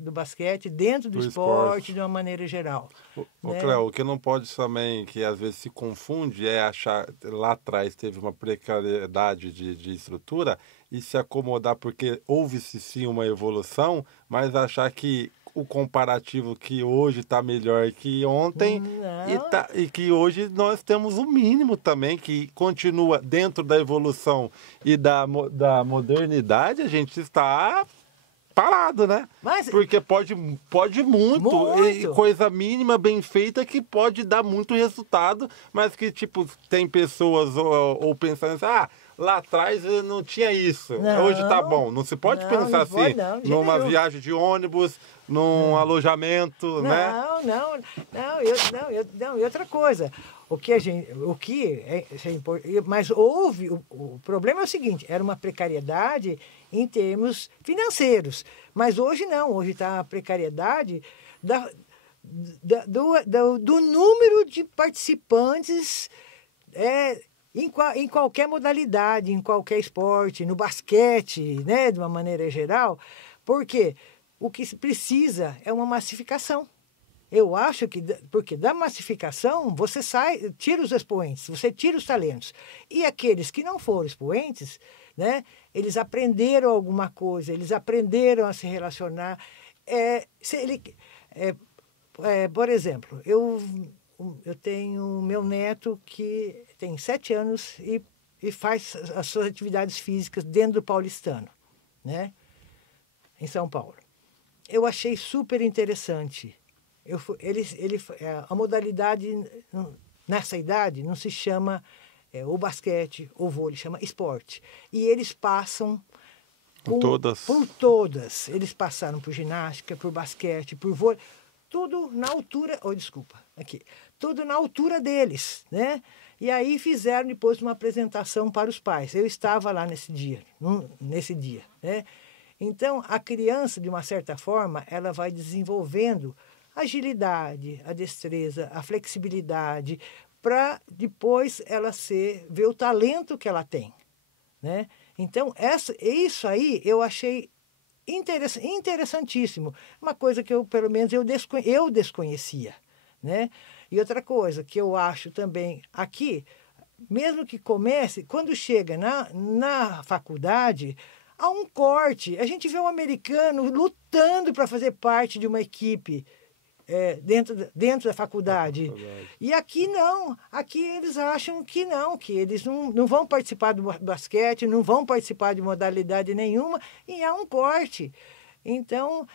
do basquete, dentro do esporte, de uma maneira geral. Né? Cléo, o que não pode também, que às vezes se confunde, é achar lá atrás teve uma precariedade de estrutura e se acomodar, porque houve-se sim uma evolução, mas achar que o comparativo que hoje está melhor que ontem e que hoje nós temos o mínimo também, que continua dentro da evolução e da modernidade, a gente está parado, né? Porque pode muito. E coisa mínima, bem feita, que pode dar muito resultado, mas que, tipo, tem pessoas ou pensando assim, lá atrás não tinha isso, hoje tá bom. Não se pode pensar assim, numa viagem de ônibus, num alojamento, né? Não, e outra coisa, mas houve, o problema é o seguinte, era uma precariedade em termos financeiros, mas hoje não, hoje está a precariedade do número de participantes em qualquer modalidade, em qualquer esporte, no basquete, né, de uma maneira geral, porque o que se precisa é uma massificação. Eu acho que, porque da massificação, você tira os expoentes, você tira os talentos. E aqueles que não foram expoentes, né, eles aprenderam alguma coisa, eles aprenderam a se relacionar. Por exemplo, eu tenho meu neto que tem 7 anos e faz as suas atividades físicas dentro do Paulistano, né, em São Paulo. Eu achei super interessante. A modalidade nessa idade não se chama o basquete ou vôlei, chama esporte. E eles passam por todas. Eles passaram por ginástica, por basquete, por vôlei, tudo na altura, tudo na altura deles, né? E aí fizeram depois uma apresentação para os pais. Eu estava lá nesse dia, né? Então, a criança, de uma certa forma, ela vai desenvolvendo a agilidade, a destreza, a flexibilidade, para depois ela ver o talento que ela tem, né? Então, isso aí eu achei interessantíssimo. Uma coisa que pelo menos, eu desconhecia, né? E outra coisa que eu acho também aqui, mesmo que comece, quando chega na faculdade, há um corte. A gente vê um americano lutando para fazer parte de uma equipe dentro da faculdade. E aqui não. Aqui eles acham que não, que eles não vão participar do basquete, não vão participar de modalidade nenhuma, e há um corte. Então,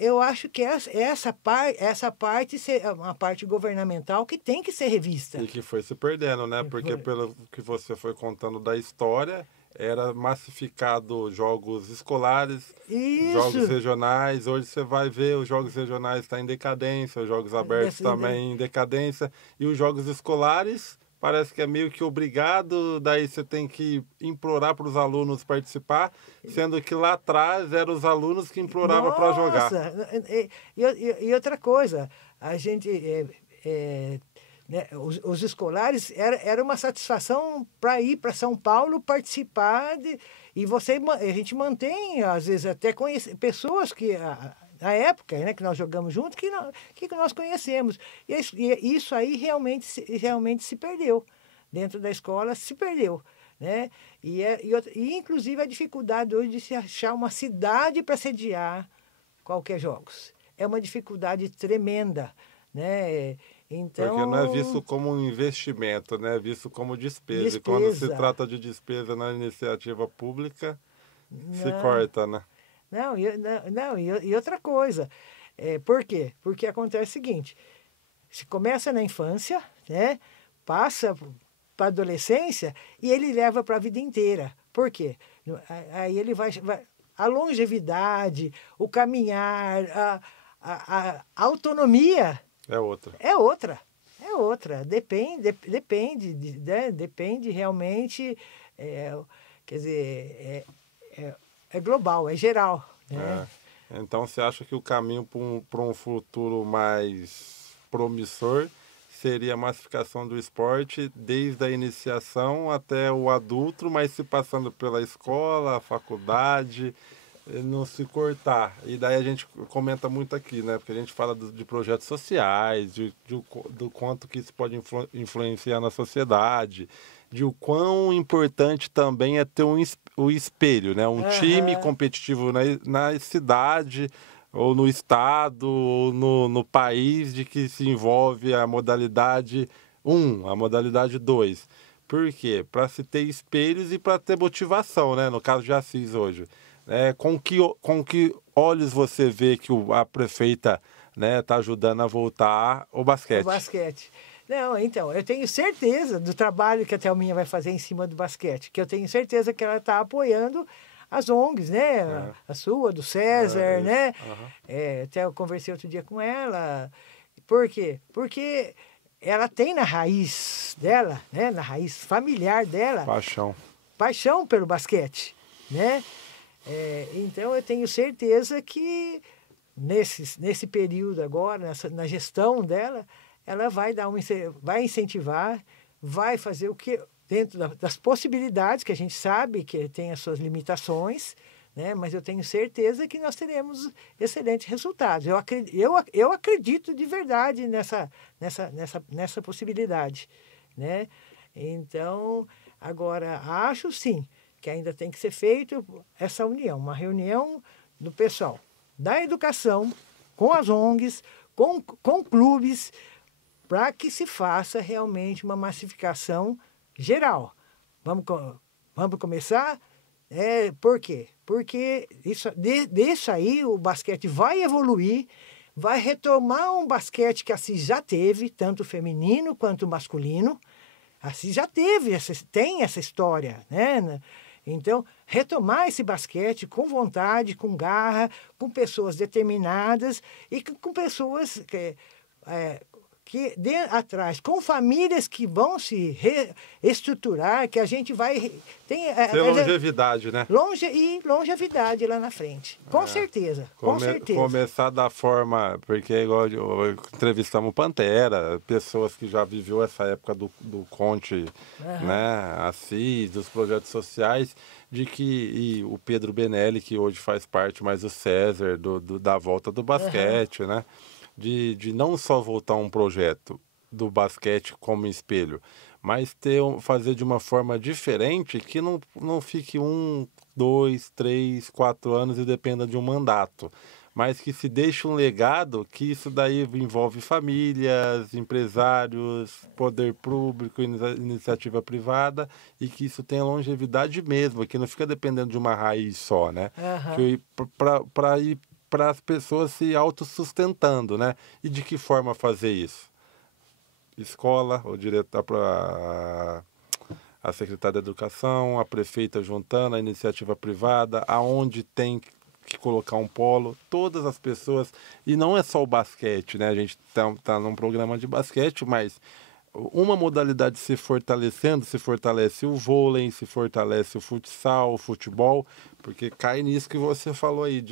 eu acho que essa parte é uma parte governamental que tem que ser revista. E que foi se perdendo, né? Porque pelo que você foi contando da história, era massificado jogos escolares, Isso. Jogos regionais. Hoje você vai ver os jogos regionais estão em decadência, os jogos abertos também em decadência. E os jogos escolares parece que é meio que obrigado, daí você tem que implorar para os alunos participar, sendo que lá atrás eram os alunos que imploravam para jogar. E outra coisa, a gente... né, os escolares era uma satisfação para ir para São Paulo participar e a gente mantém às vezes até pessoas que na época, né, que nós jogamos juntos que nós conhecemos, e isso aí realmente se perdeu dentro da escola, se perdeu, né? E inclusive a dificuldade hoje de se achar uma cidade para sediar qualquer jogos é uma dificuldade tremenda, né? Então, porque não é visto como um investimento, né? É visto como despesa. E quando se trata de despesa na iniciativa pública, se corta, né? E outra coisa. Por quê? Porque acontece o seguinte, se começa na infância, né? Passa para a adolescência e ele leva para a vida inteira. Por quê? Aí ele vai a longevidade, o caminhar, a autonomia... É outra. Depende realmente, quer dizer, é global, é geral, né? Então, você acha que o caminho para um futuro mais promissor seria a massificação do esporte desde a iniciação até o adulto, mas se passando pela escola, a faculdade... não se cortar. E daí a gente comenta muito aqui, né? Porque a gente fala de projetos sociais, do quanto que isso pode influenciar na sociedade, de o quão importante também é ter o espelho, né? Um time competitivo na cidade, ou no estado, ou no país de que se envolve a modalidade 1, a modalidade 2. Por quê? Para se ter espelhos e para ter motivação, né? No caso de Assis hoje. Com que olhos você vê que a prefeita está ajudando a voltar o basquete? O basquete. Não, então, eu tenho certeza do trabalho que a Thelminha vai fazer em cima do basquete, que eu tenho certeza que ela está apoiando as ONGs, né? A sua, do César, né? Até eu conversei outro dia com ela. Por quê? Porque ela tem na raiz dela, né? Na raiz familiar dela... Paixão pelo basquete, né? Então, eu tenho certeza que nesse período agora, na gestão dela, ela vai incentivar, vai fazer o que dentro das possibilidades, que a gente sabe que tem as suas limitações, né? Mas eu tenho certeza que nós teremos excelentes resultados. Eu acredito de verdade nessa possibilidade, né? Então, agora, acho sim que ainda tem que ser feito essa união, uma reunião do pessoal da educação, com as ONGs, com clubes, para que se faça realmente uma massificação geral. Vamos começar? Por quê? Porque disso aí o basquete vai evoluir, vai retomar um basquete que assim já teve, tanto feminino quanto masculino. Assim já tem essa história, né? Então, retomar esse basquete com vontade, com garra, com pessoas determinadas e com pessoas que atrás, com famílias que vão se reestruturar, que a gente vai... Ter longevidade, né? Longevidade lá na frente. Com certeza, com certeza. Começar da forma... Porque igual entrevistamos Pantera, pessoas que já viveu essa época do Conte, né? Assis, dos projetos sociais, e o Pedro Benelli, que hoje faz parte, mais o César, da volta do basquete, né? De não só voltar um projeto do basquete como espelho, mas fazer de uma forma diferente que não fique 1, 2, 3, 4 anos e dependa de um mandato, mas que se deixe um legado que isso daí envolve famílias, empresários, poder público, iniciativa privada, e que isso tenha longevidade mesmo, que não fica dependendo de uma raiz só, né? Para ir para as pessoas se autossustentando, né? E de que forma fazer isso? Escola, o diretor para a secretária da Educação, a prefeita juntando, a iniciativa privada, aonde tem que colocar um polo, todas as pessoas, e não é só o basquete, né? A gente tá num programa de basquete, mas uma modalidade se fortalecendo, se fortalece o vôlei, se fortalece o futsal, o futebol, porque cai nisso que você falou aí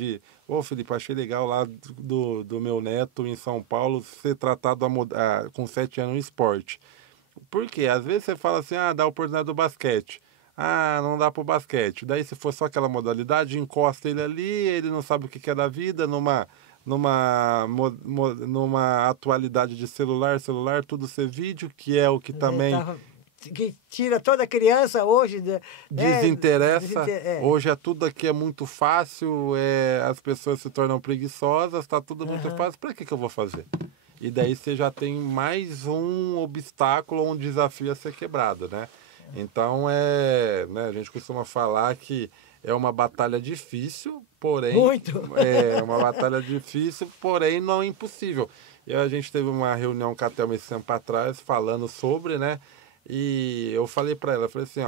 Felipe, achei legal lá do meu neto em São Paulo ser tratado com 7 anos no esporte. Por quê? Às vezes você fala assim, dá a oportunidade do basquete. Não dá pro basquete. Daí se for só aquela modalidade, encosta ele ali, ele não sabe o que é da vida, numa atualidade de celular, tudo ser vídeo, que é o que também... Que tira toda criança hoje... Desinteressa. Hoje tudo aqui é muito fácil, as pessoas se tornam preguiçosas, está tudo muito fácil, para que eu vou fazer? E daí você já tem mais um obstáculo, um desafio a ser quebrado, né? Então, né, a gente costuma falar que é uma batalha difícil, porém... Muito! É uma batalha difícil, porém não impossível. E a gente teve uma reunião com a Thelma esse tempo atrás, falando sobre, né? E eu falei para ela, falei assim,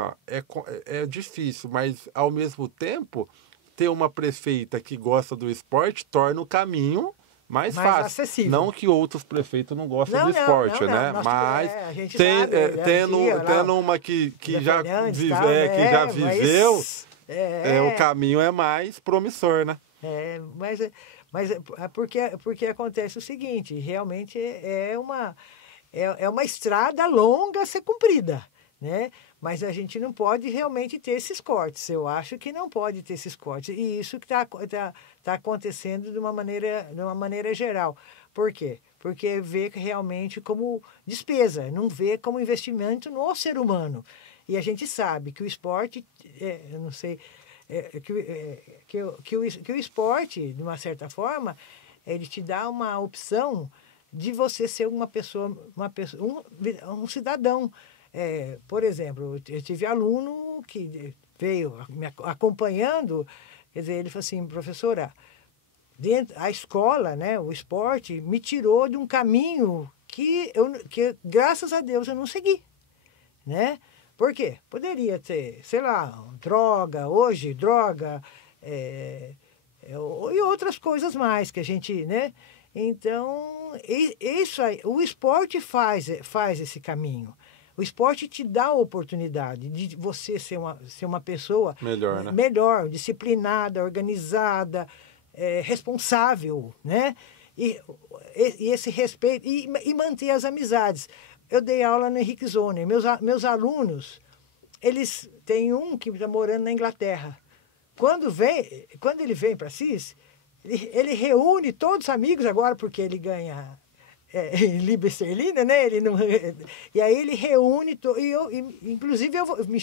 é difícil, mas ao mesmo tempo, ter uma prefeita que gosta do esporte torna o caminho mais fácil. Acessível. Não que outros prefeitos não gostem do esporte, né? Mas tendo uma que já viveu, o caminho é mais promissor, né? Mas porque acontece o seguinte, realmente é uma estrada longa a ser cumprida, né? Mas a gente não pode realmente ter esses cortes. Eu acho que não pode ter esses cortes. E isso que tá acontecendo de uma maneira geral. Por quê? Porque vê realmente como despesa, não vê como investimento no ser humano. E a gente sabe que o esporte, eu não sei, que o esporte, de uma certa forma, ele te dá uma opção de você ser uma pessoa um cidadão. Por exemplo, eu tive aluno que veio me acompanhando, quer dizer, ele falou assim, professora, a escola, né, o esporte, me tirou de um caminho que graças a Deus, eu não segui, né? Por quê? Poderia ter, sei lá, droga, e outras coisas mais que a gente, né? Então, isso aí, o esporte faz esse caminho. O esporte te dá a oportunidade de você ser uma pessoa melhor, né? Melhor, disciplinada, organizada, responsável, né? E esse respeito, e manter as amizades. Eu dei aula no Henrique Zoner. Meus alunos, eles têm um que está morando na Inglaterra. Quando ele vem para Assis, ele reúne todos os amigos agora, porque ele ganha libra esterlina, né? E aí ele reúne, inclusive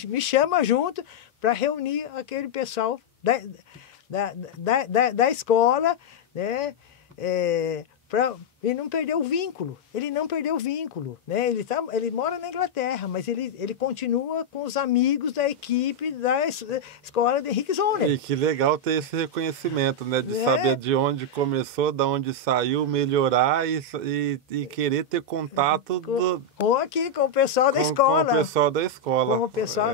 me chama junto para reunir aquele pessoal da escola, né? E não perdeu o vínculo. Ele não perdeu o vínculo, né? Ele mora na Inglaterra, mas ele continua com os amigos da equipe da escola de Henrique Zoner. E que legal ter esse reconhecimento, né? De saber de onde começou, de onde saiu, melhorar e querer ter contato com o pessoal da escola. Com o pessoal da escola. Com o pessoal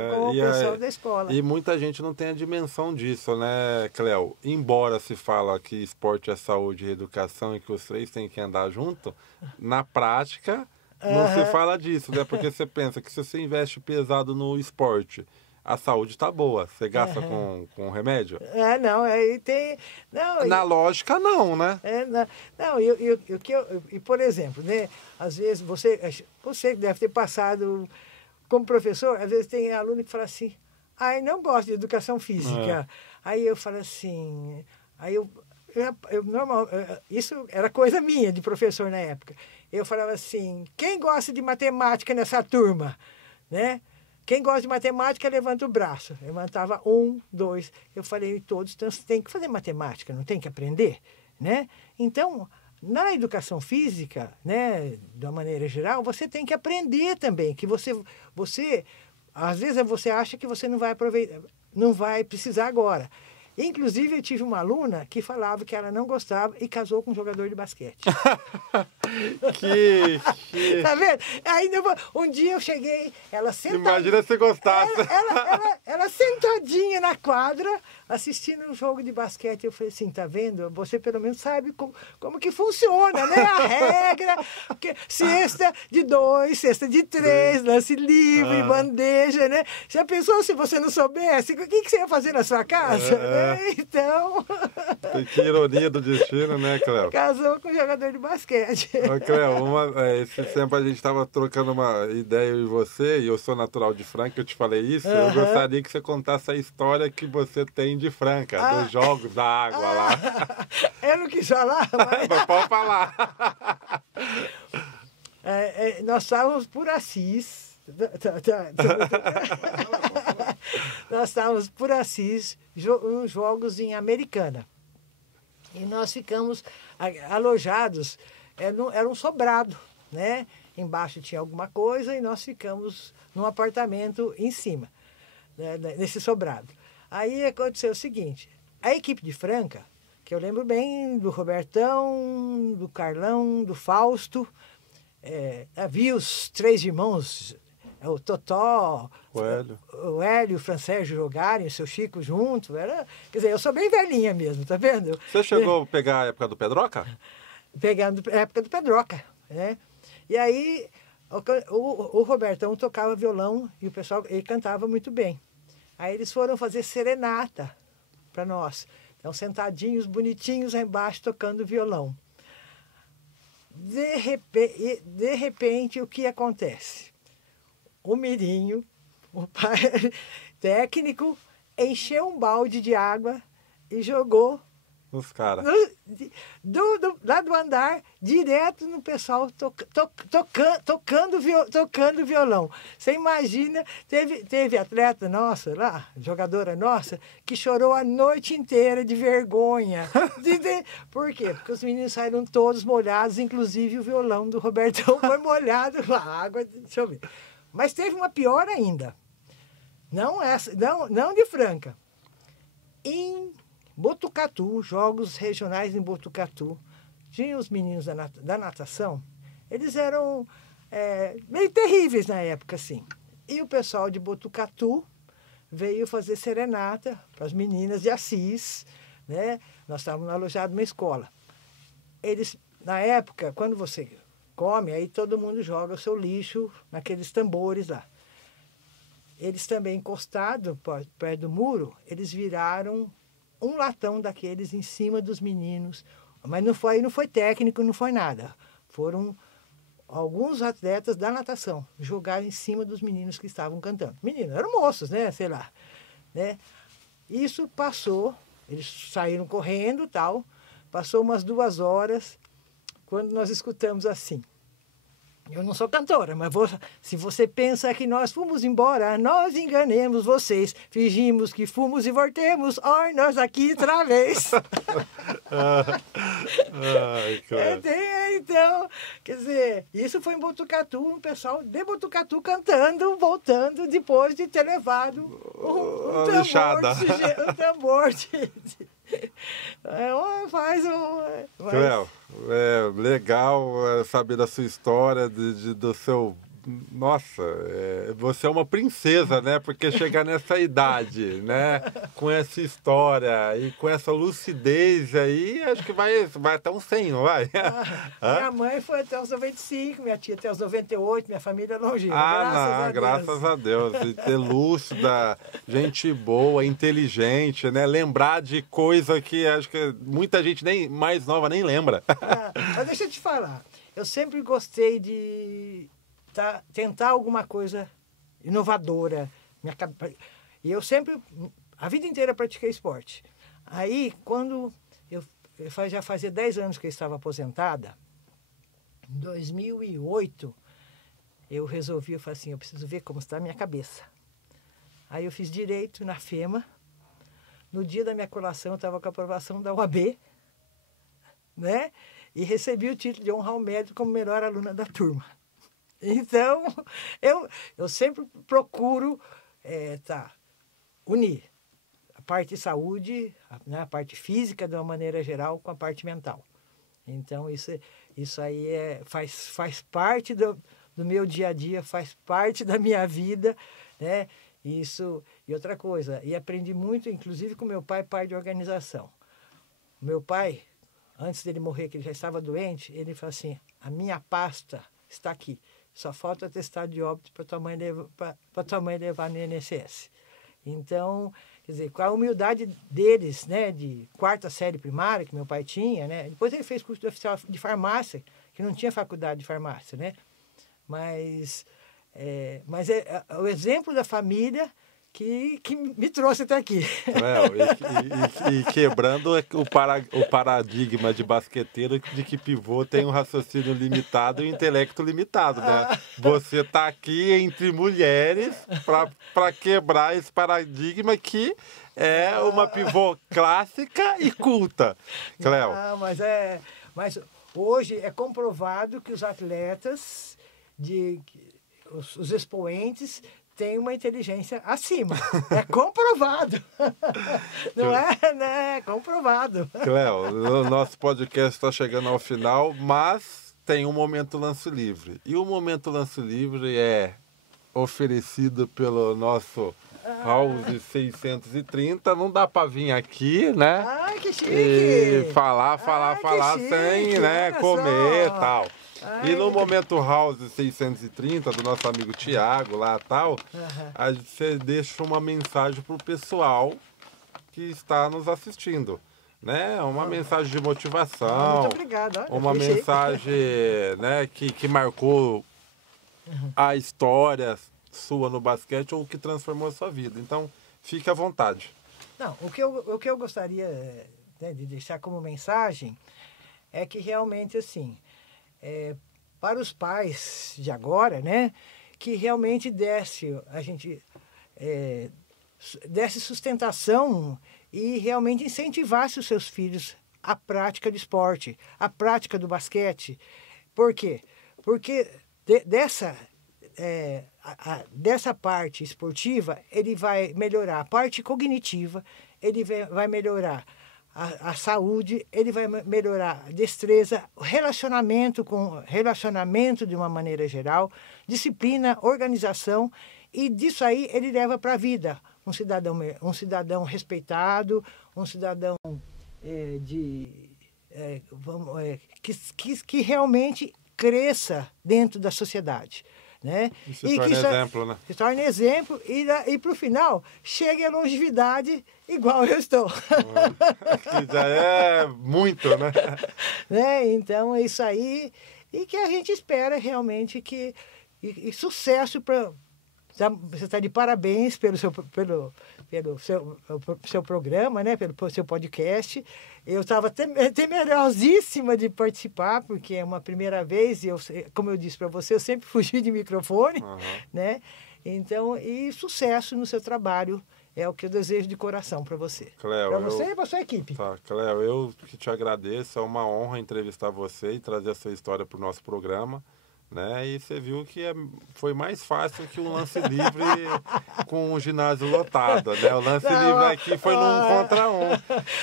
da escola. E muita gente não tem a dimensão disso, né, Cléo? Embora se fala que esporte é saúde e educação e que os três têm que andar andar junto, na prática não se fala disso, né? Porque você pensa que se você investe pesado no esporte, a saúde tá boa. Você gasta com remédio? Não, aí tem... Não, Na lógica, não, né? não, e, por exemplo, né, às vezes você deve ter passado como professor, às vezes tem aluno que fala assim, não gosto de educação física. Aí eu falo assim, isso era coisa minha de professor na época. Eu falava assim, quem gosta de matemática nessa turma? Né? Quem gosta de matemática, levanta o braço. Levantava 1, 2. Eu falei, todos têm que fazer matemática, não tem que aprender? Né? Então, na educação física, né, de uma maneira geral, você tem que aprender também. Que você às vezes você acha que você não vai aproveitar, não vai precisar agora. Inclusive, eu tive uma aluna que falava que ela não gostava e casou com um jogador de basquete. Tá vendo? Aí um dia eu cheguei, ela sentada. Imagina se gostasse. Ela sentadinha na quadra, assistindo um jogo de basquete. Eu falei assim, tá vendo? Você pelo menos sabe como que funciona, né? A regra, cesta de 2, cesta de 3, lance livre, bandeja, né? Já pensou se você não soubesse? O que você ia fazer na sua casa? Né? Então... Que ironia do destino, né, Cléo? Casou com um jogador de basquete. Ô, Cléo, esse tempo a gente estava trocando uma ideia, eu e você, e eu sou natural de Franca, eu te falei isso, eu gostaria que você contasse a história que você tem de Franca, dos jogos da água lá. Eu não quis falar, mas... Mas pode falar. Nós estávamos por Assis. Nós estávamos por Assis, uns jogos em Americana. E nós ficamos alojados, era um sobrado, né? Embaixo tinha alguma coisa e nós ficamos num apartamento em cima, né, nesse sobrado. Aí aconteceu o seguinte, a equipe de Franca, que eu lembro bem do Robertão, do Carlão, do Fausto, havia os 3 irmãos, o Totó, o Hélio e o Francérgio jogarem, o seu Chico junto. Quer dizer, eu sou bem velhinha mesmo, tá vendo? Você chegou a pegar a época do Pedroca? Pegando a época do Pedroca, né? E aí o Robertão tocava violão e o pessoal, ele cantava muito bem. Aí eles foram fazer serenata para nós. Então, sentadinhos, bonitinhos lá embaixo, tocando violão. De repente, o que acontece? O Mirinho, o pai técnico, encheu um balde de água e jogou os caras lá do andar, direto no pessoal tocando violão. Você imagina, teve atleta nossa lá, jogadora nossa, que chorou a noite inteira de vergonha. Por quê? Porque os meninos saíram todos molhados, inclusive o violão do Robertão foi molhado com a água. Deixa eu ver. Mas teve uma pior ainda. Não de Franca. Em Botucatu, jogos regionais em Botucatu, tinha os meninos da natação, eles eram meio terríveis na época, assim. E o pessoal de Botucatu veio fazer serenata para as meninas de Assis, né? Nós estávamos alojados numa escola. Eles, na época, quando você come, aí todo mundo joga o seu lixo naqueles tambores lá. Eles também, encostados perto do muro, eles viraram um latão daqueles em cima dos meninos. Mas não foi técnico, não foi nada. Foram alguns atletas da natação jogaram em cima dos meninos que estavam cantando. Meninos, eram moços, né? Sei lá. Né? Isso passou, eles saíram correndo e tal. Passou umas 2 horas, quando nós escutamos assim. Eu não sou cantora, mas se você pensa que nós fomos embora, nós enganemos vocês. Fingimos que fomos e voltemos. Oi, nós aqui outra vez. Então, quer dizer, isso foi em Botucatu, o pessoal de Botucatu cantando, voltando, depois de ter levado um tambor Cléo, legal saber da sua história, do seu Nossa, você é uma princesa, né? Porque chegar nessa idade, né? Com essa história e com essa lucidez aí, acho que vai até uns 100, não vai? Minha mãe foi até os 95, minha tia até os 98, minha família é longínqua, Graças a Deus. E ter lúcida, gente boa, inteligente, né? Lembrar de coisa que acho que muita gente nem mais nova nem lembra. Mas deixa eu te falar, eu sempre gostei de tentar alguma coisa inovadora. E eu sempre, a vida inteira, pratiquei esporte. Aí, quando já fazia 10 anos que eu estava aposentada, em 2008, eu falei assim, eu preciso ver como está a minha cabeça. Aí eu fiz direito na FEMA. No dia da minha colação, eu estava com a aprovação da UAB, né? E recebi o título de honra ao mérito como melhor aluna da turma. Então, eu sempre procuro unir a parte de saúde, né, a parte física de uma maneira geral com a parte mental. Então, isso aí faz parte do meu dia a dia, faz parte da minha vida, né? Isso, e outra coisa, e aprendi muito, inclusive com meu pai de organização. Meu pai, antes dele morrer, que ele já estava doente, ele falou assim, a minha pasta está aqui. Só falta atestado de óbito para tua mãe levar no INSS. Então, quer dizer, com a humildade deles, né, de 4ª série primária, que meu pai tinha, né, depois ele fez curso de oficial de farmácia, que não tinha faculdade de farmácia, né, mas é o exemplo da família que me trouxe até aqui. E quebrando o paradigma de basqueteiro de que pivô tem um raciocínio limitado e um intelecto limitado, né? Você está aqui entre mulheres para quebrar esse paradigma que é uma pivô clássica e culta. Cléo. Não, mas hoje é comprovado que os atletas, os expoentes, tem uma inteligência acima. É comprovado. Não é? É comprovado. Cléo, o nosso podcast está chegando ao final, mas tem um Momento Lance Livre. E o Momento Lance Livre é oferecido pelo nosso House 630. Não dá para vir aqui, né? Ai, que chique! E falar chique, sem, né, comer e tal. Ai, E no Momento House 630, do nosso amigo Tiago lá e tal, você deixa uma mensagem pro pessoal que está nos assistindo, né? Uma mensagem de motivação. Muito obrigada. Uma mensagem, né, que marcou a história sua no basquete ou que transformou a sua vida. Então, fique à vontade. Não, o que eu gostaria, né, de deixar como mensagem é que realmente, assim, para os pais de agora, né, que realmente desse sustentação e realmente incentivasse os seus filhos à prática de esporte, à prática do basquete. Por quê? Porque dessa parte esportiva, ele vai melhorar a parte cognitiva, ele vai melhorar a saúde, ele vai melhorar a destreza, relacionamento de uma maneira geral, disciplina, organização, e disso aí ele leva para a vida um cidadão respeitado, um cidadão que realmente cresça dentro da sociedade. Né? E se torne exemplo, né? Se torne exemplo e para o final chegue à longevidade igual eu estou. Que já é muito, né? Né? Então é isso aí. E que a gente espera realmente que... E sucesso para... Você está de parabéns pelo seu programa, né? Pelo seu podcast. Eu estava temerosíssima de participar, porque é uma primeira vez, e como eu disse para você, eu sempre fugi de microfone, né? Então, e sucesso no seu trabalho é o que eu desejo de coração para você. Cléo, para você e para sua equipe. Tá, Cléo, eu que te agradeço, é uma honra entrevistar você e trazer a sua história para o nosso programa. né? E você viu que foi mais fácil que um lance livre com o ginásio lotado, né? O lance livre aqui foi num contra um.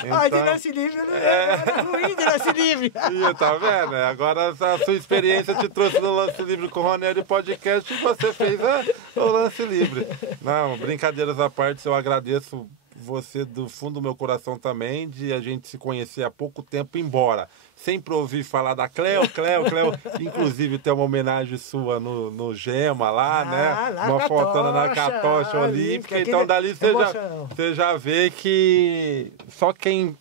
Então, de lance livre era ruim de lance livre. E, tá vendo? Agora a sua experiência te trouxe no lance livre com o Ranieri Podcast e você fez o lance livre. Não, brincadeiras à parte, eu agradeço você do fundo do meu coração também, de a gente se conhecer há pouco tempo, embora sempre ouvi falar da Cleo, inclusive tem uma homenagem sua no Gema lá, né? Lá Uma fotona na Catocha Olímpica, então dali você já vê que só quem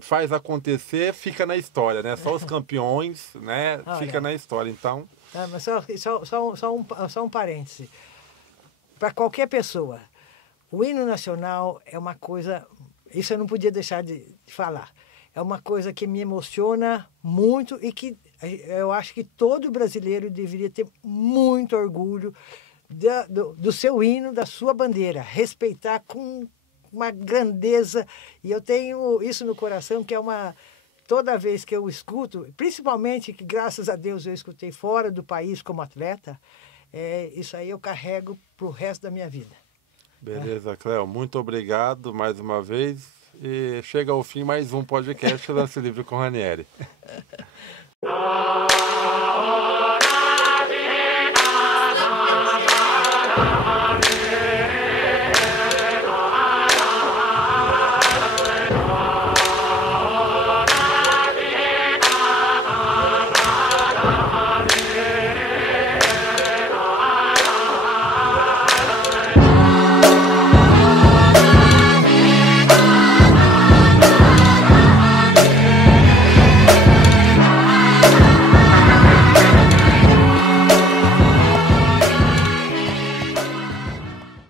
faz acontecer fica na história, né? Só os campeões, né? Fica na história, então... Mas só um parêntese. Para qualquer pessoa, o hino nacional é uma coisa, isso eu não podia deixar de falar, é uma coisa que me emociona muito e que eu acho que todo brasileiro deveria ter muito orgulho do seu hino, da sua bandeira, respeitar com uma grandeza, e eu tenho isso no coração, que é toda vez que eu escuto, principalmente que graças a Deus eu escutei fora do país como atleta, isso aí eu carrego para o resto da minha vida. Beleza, Cleo. Muito obrigado mais uma vez. E chega ao fim mais um podcast Lance Livre com Ranieri.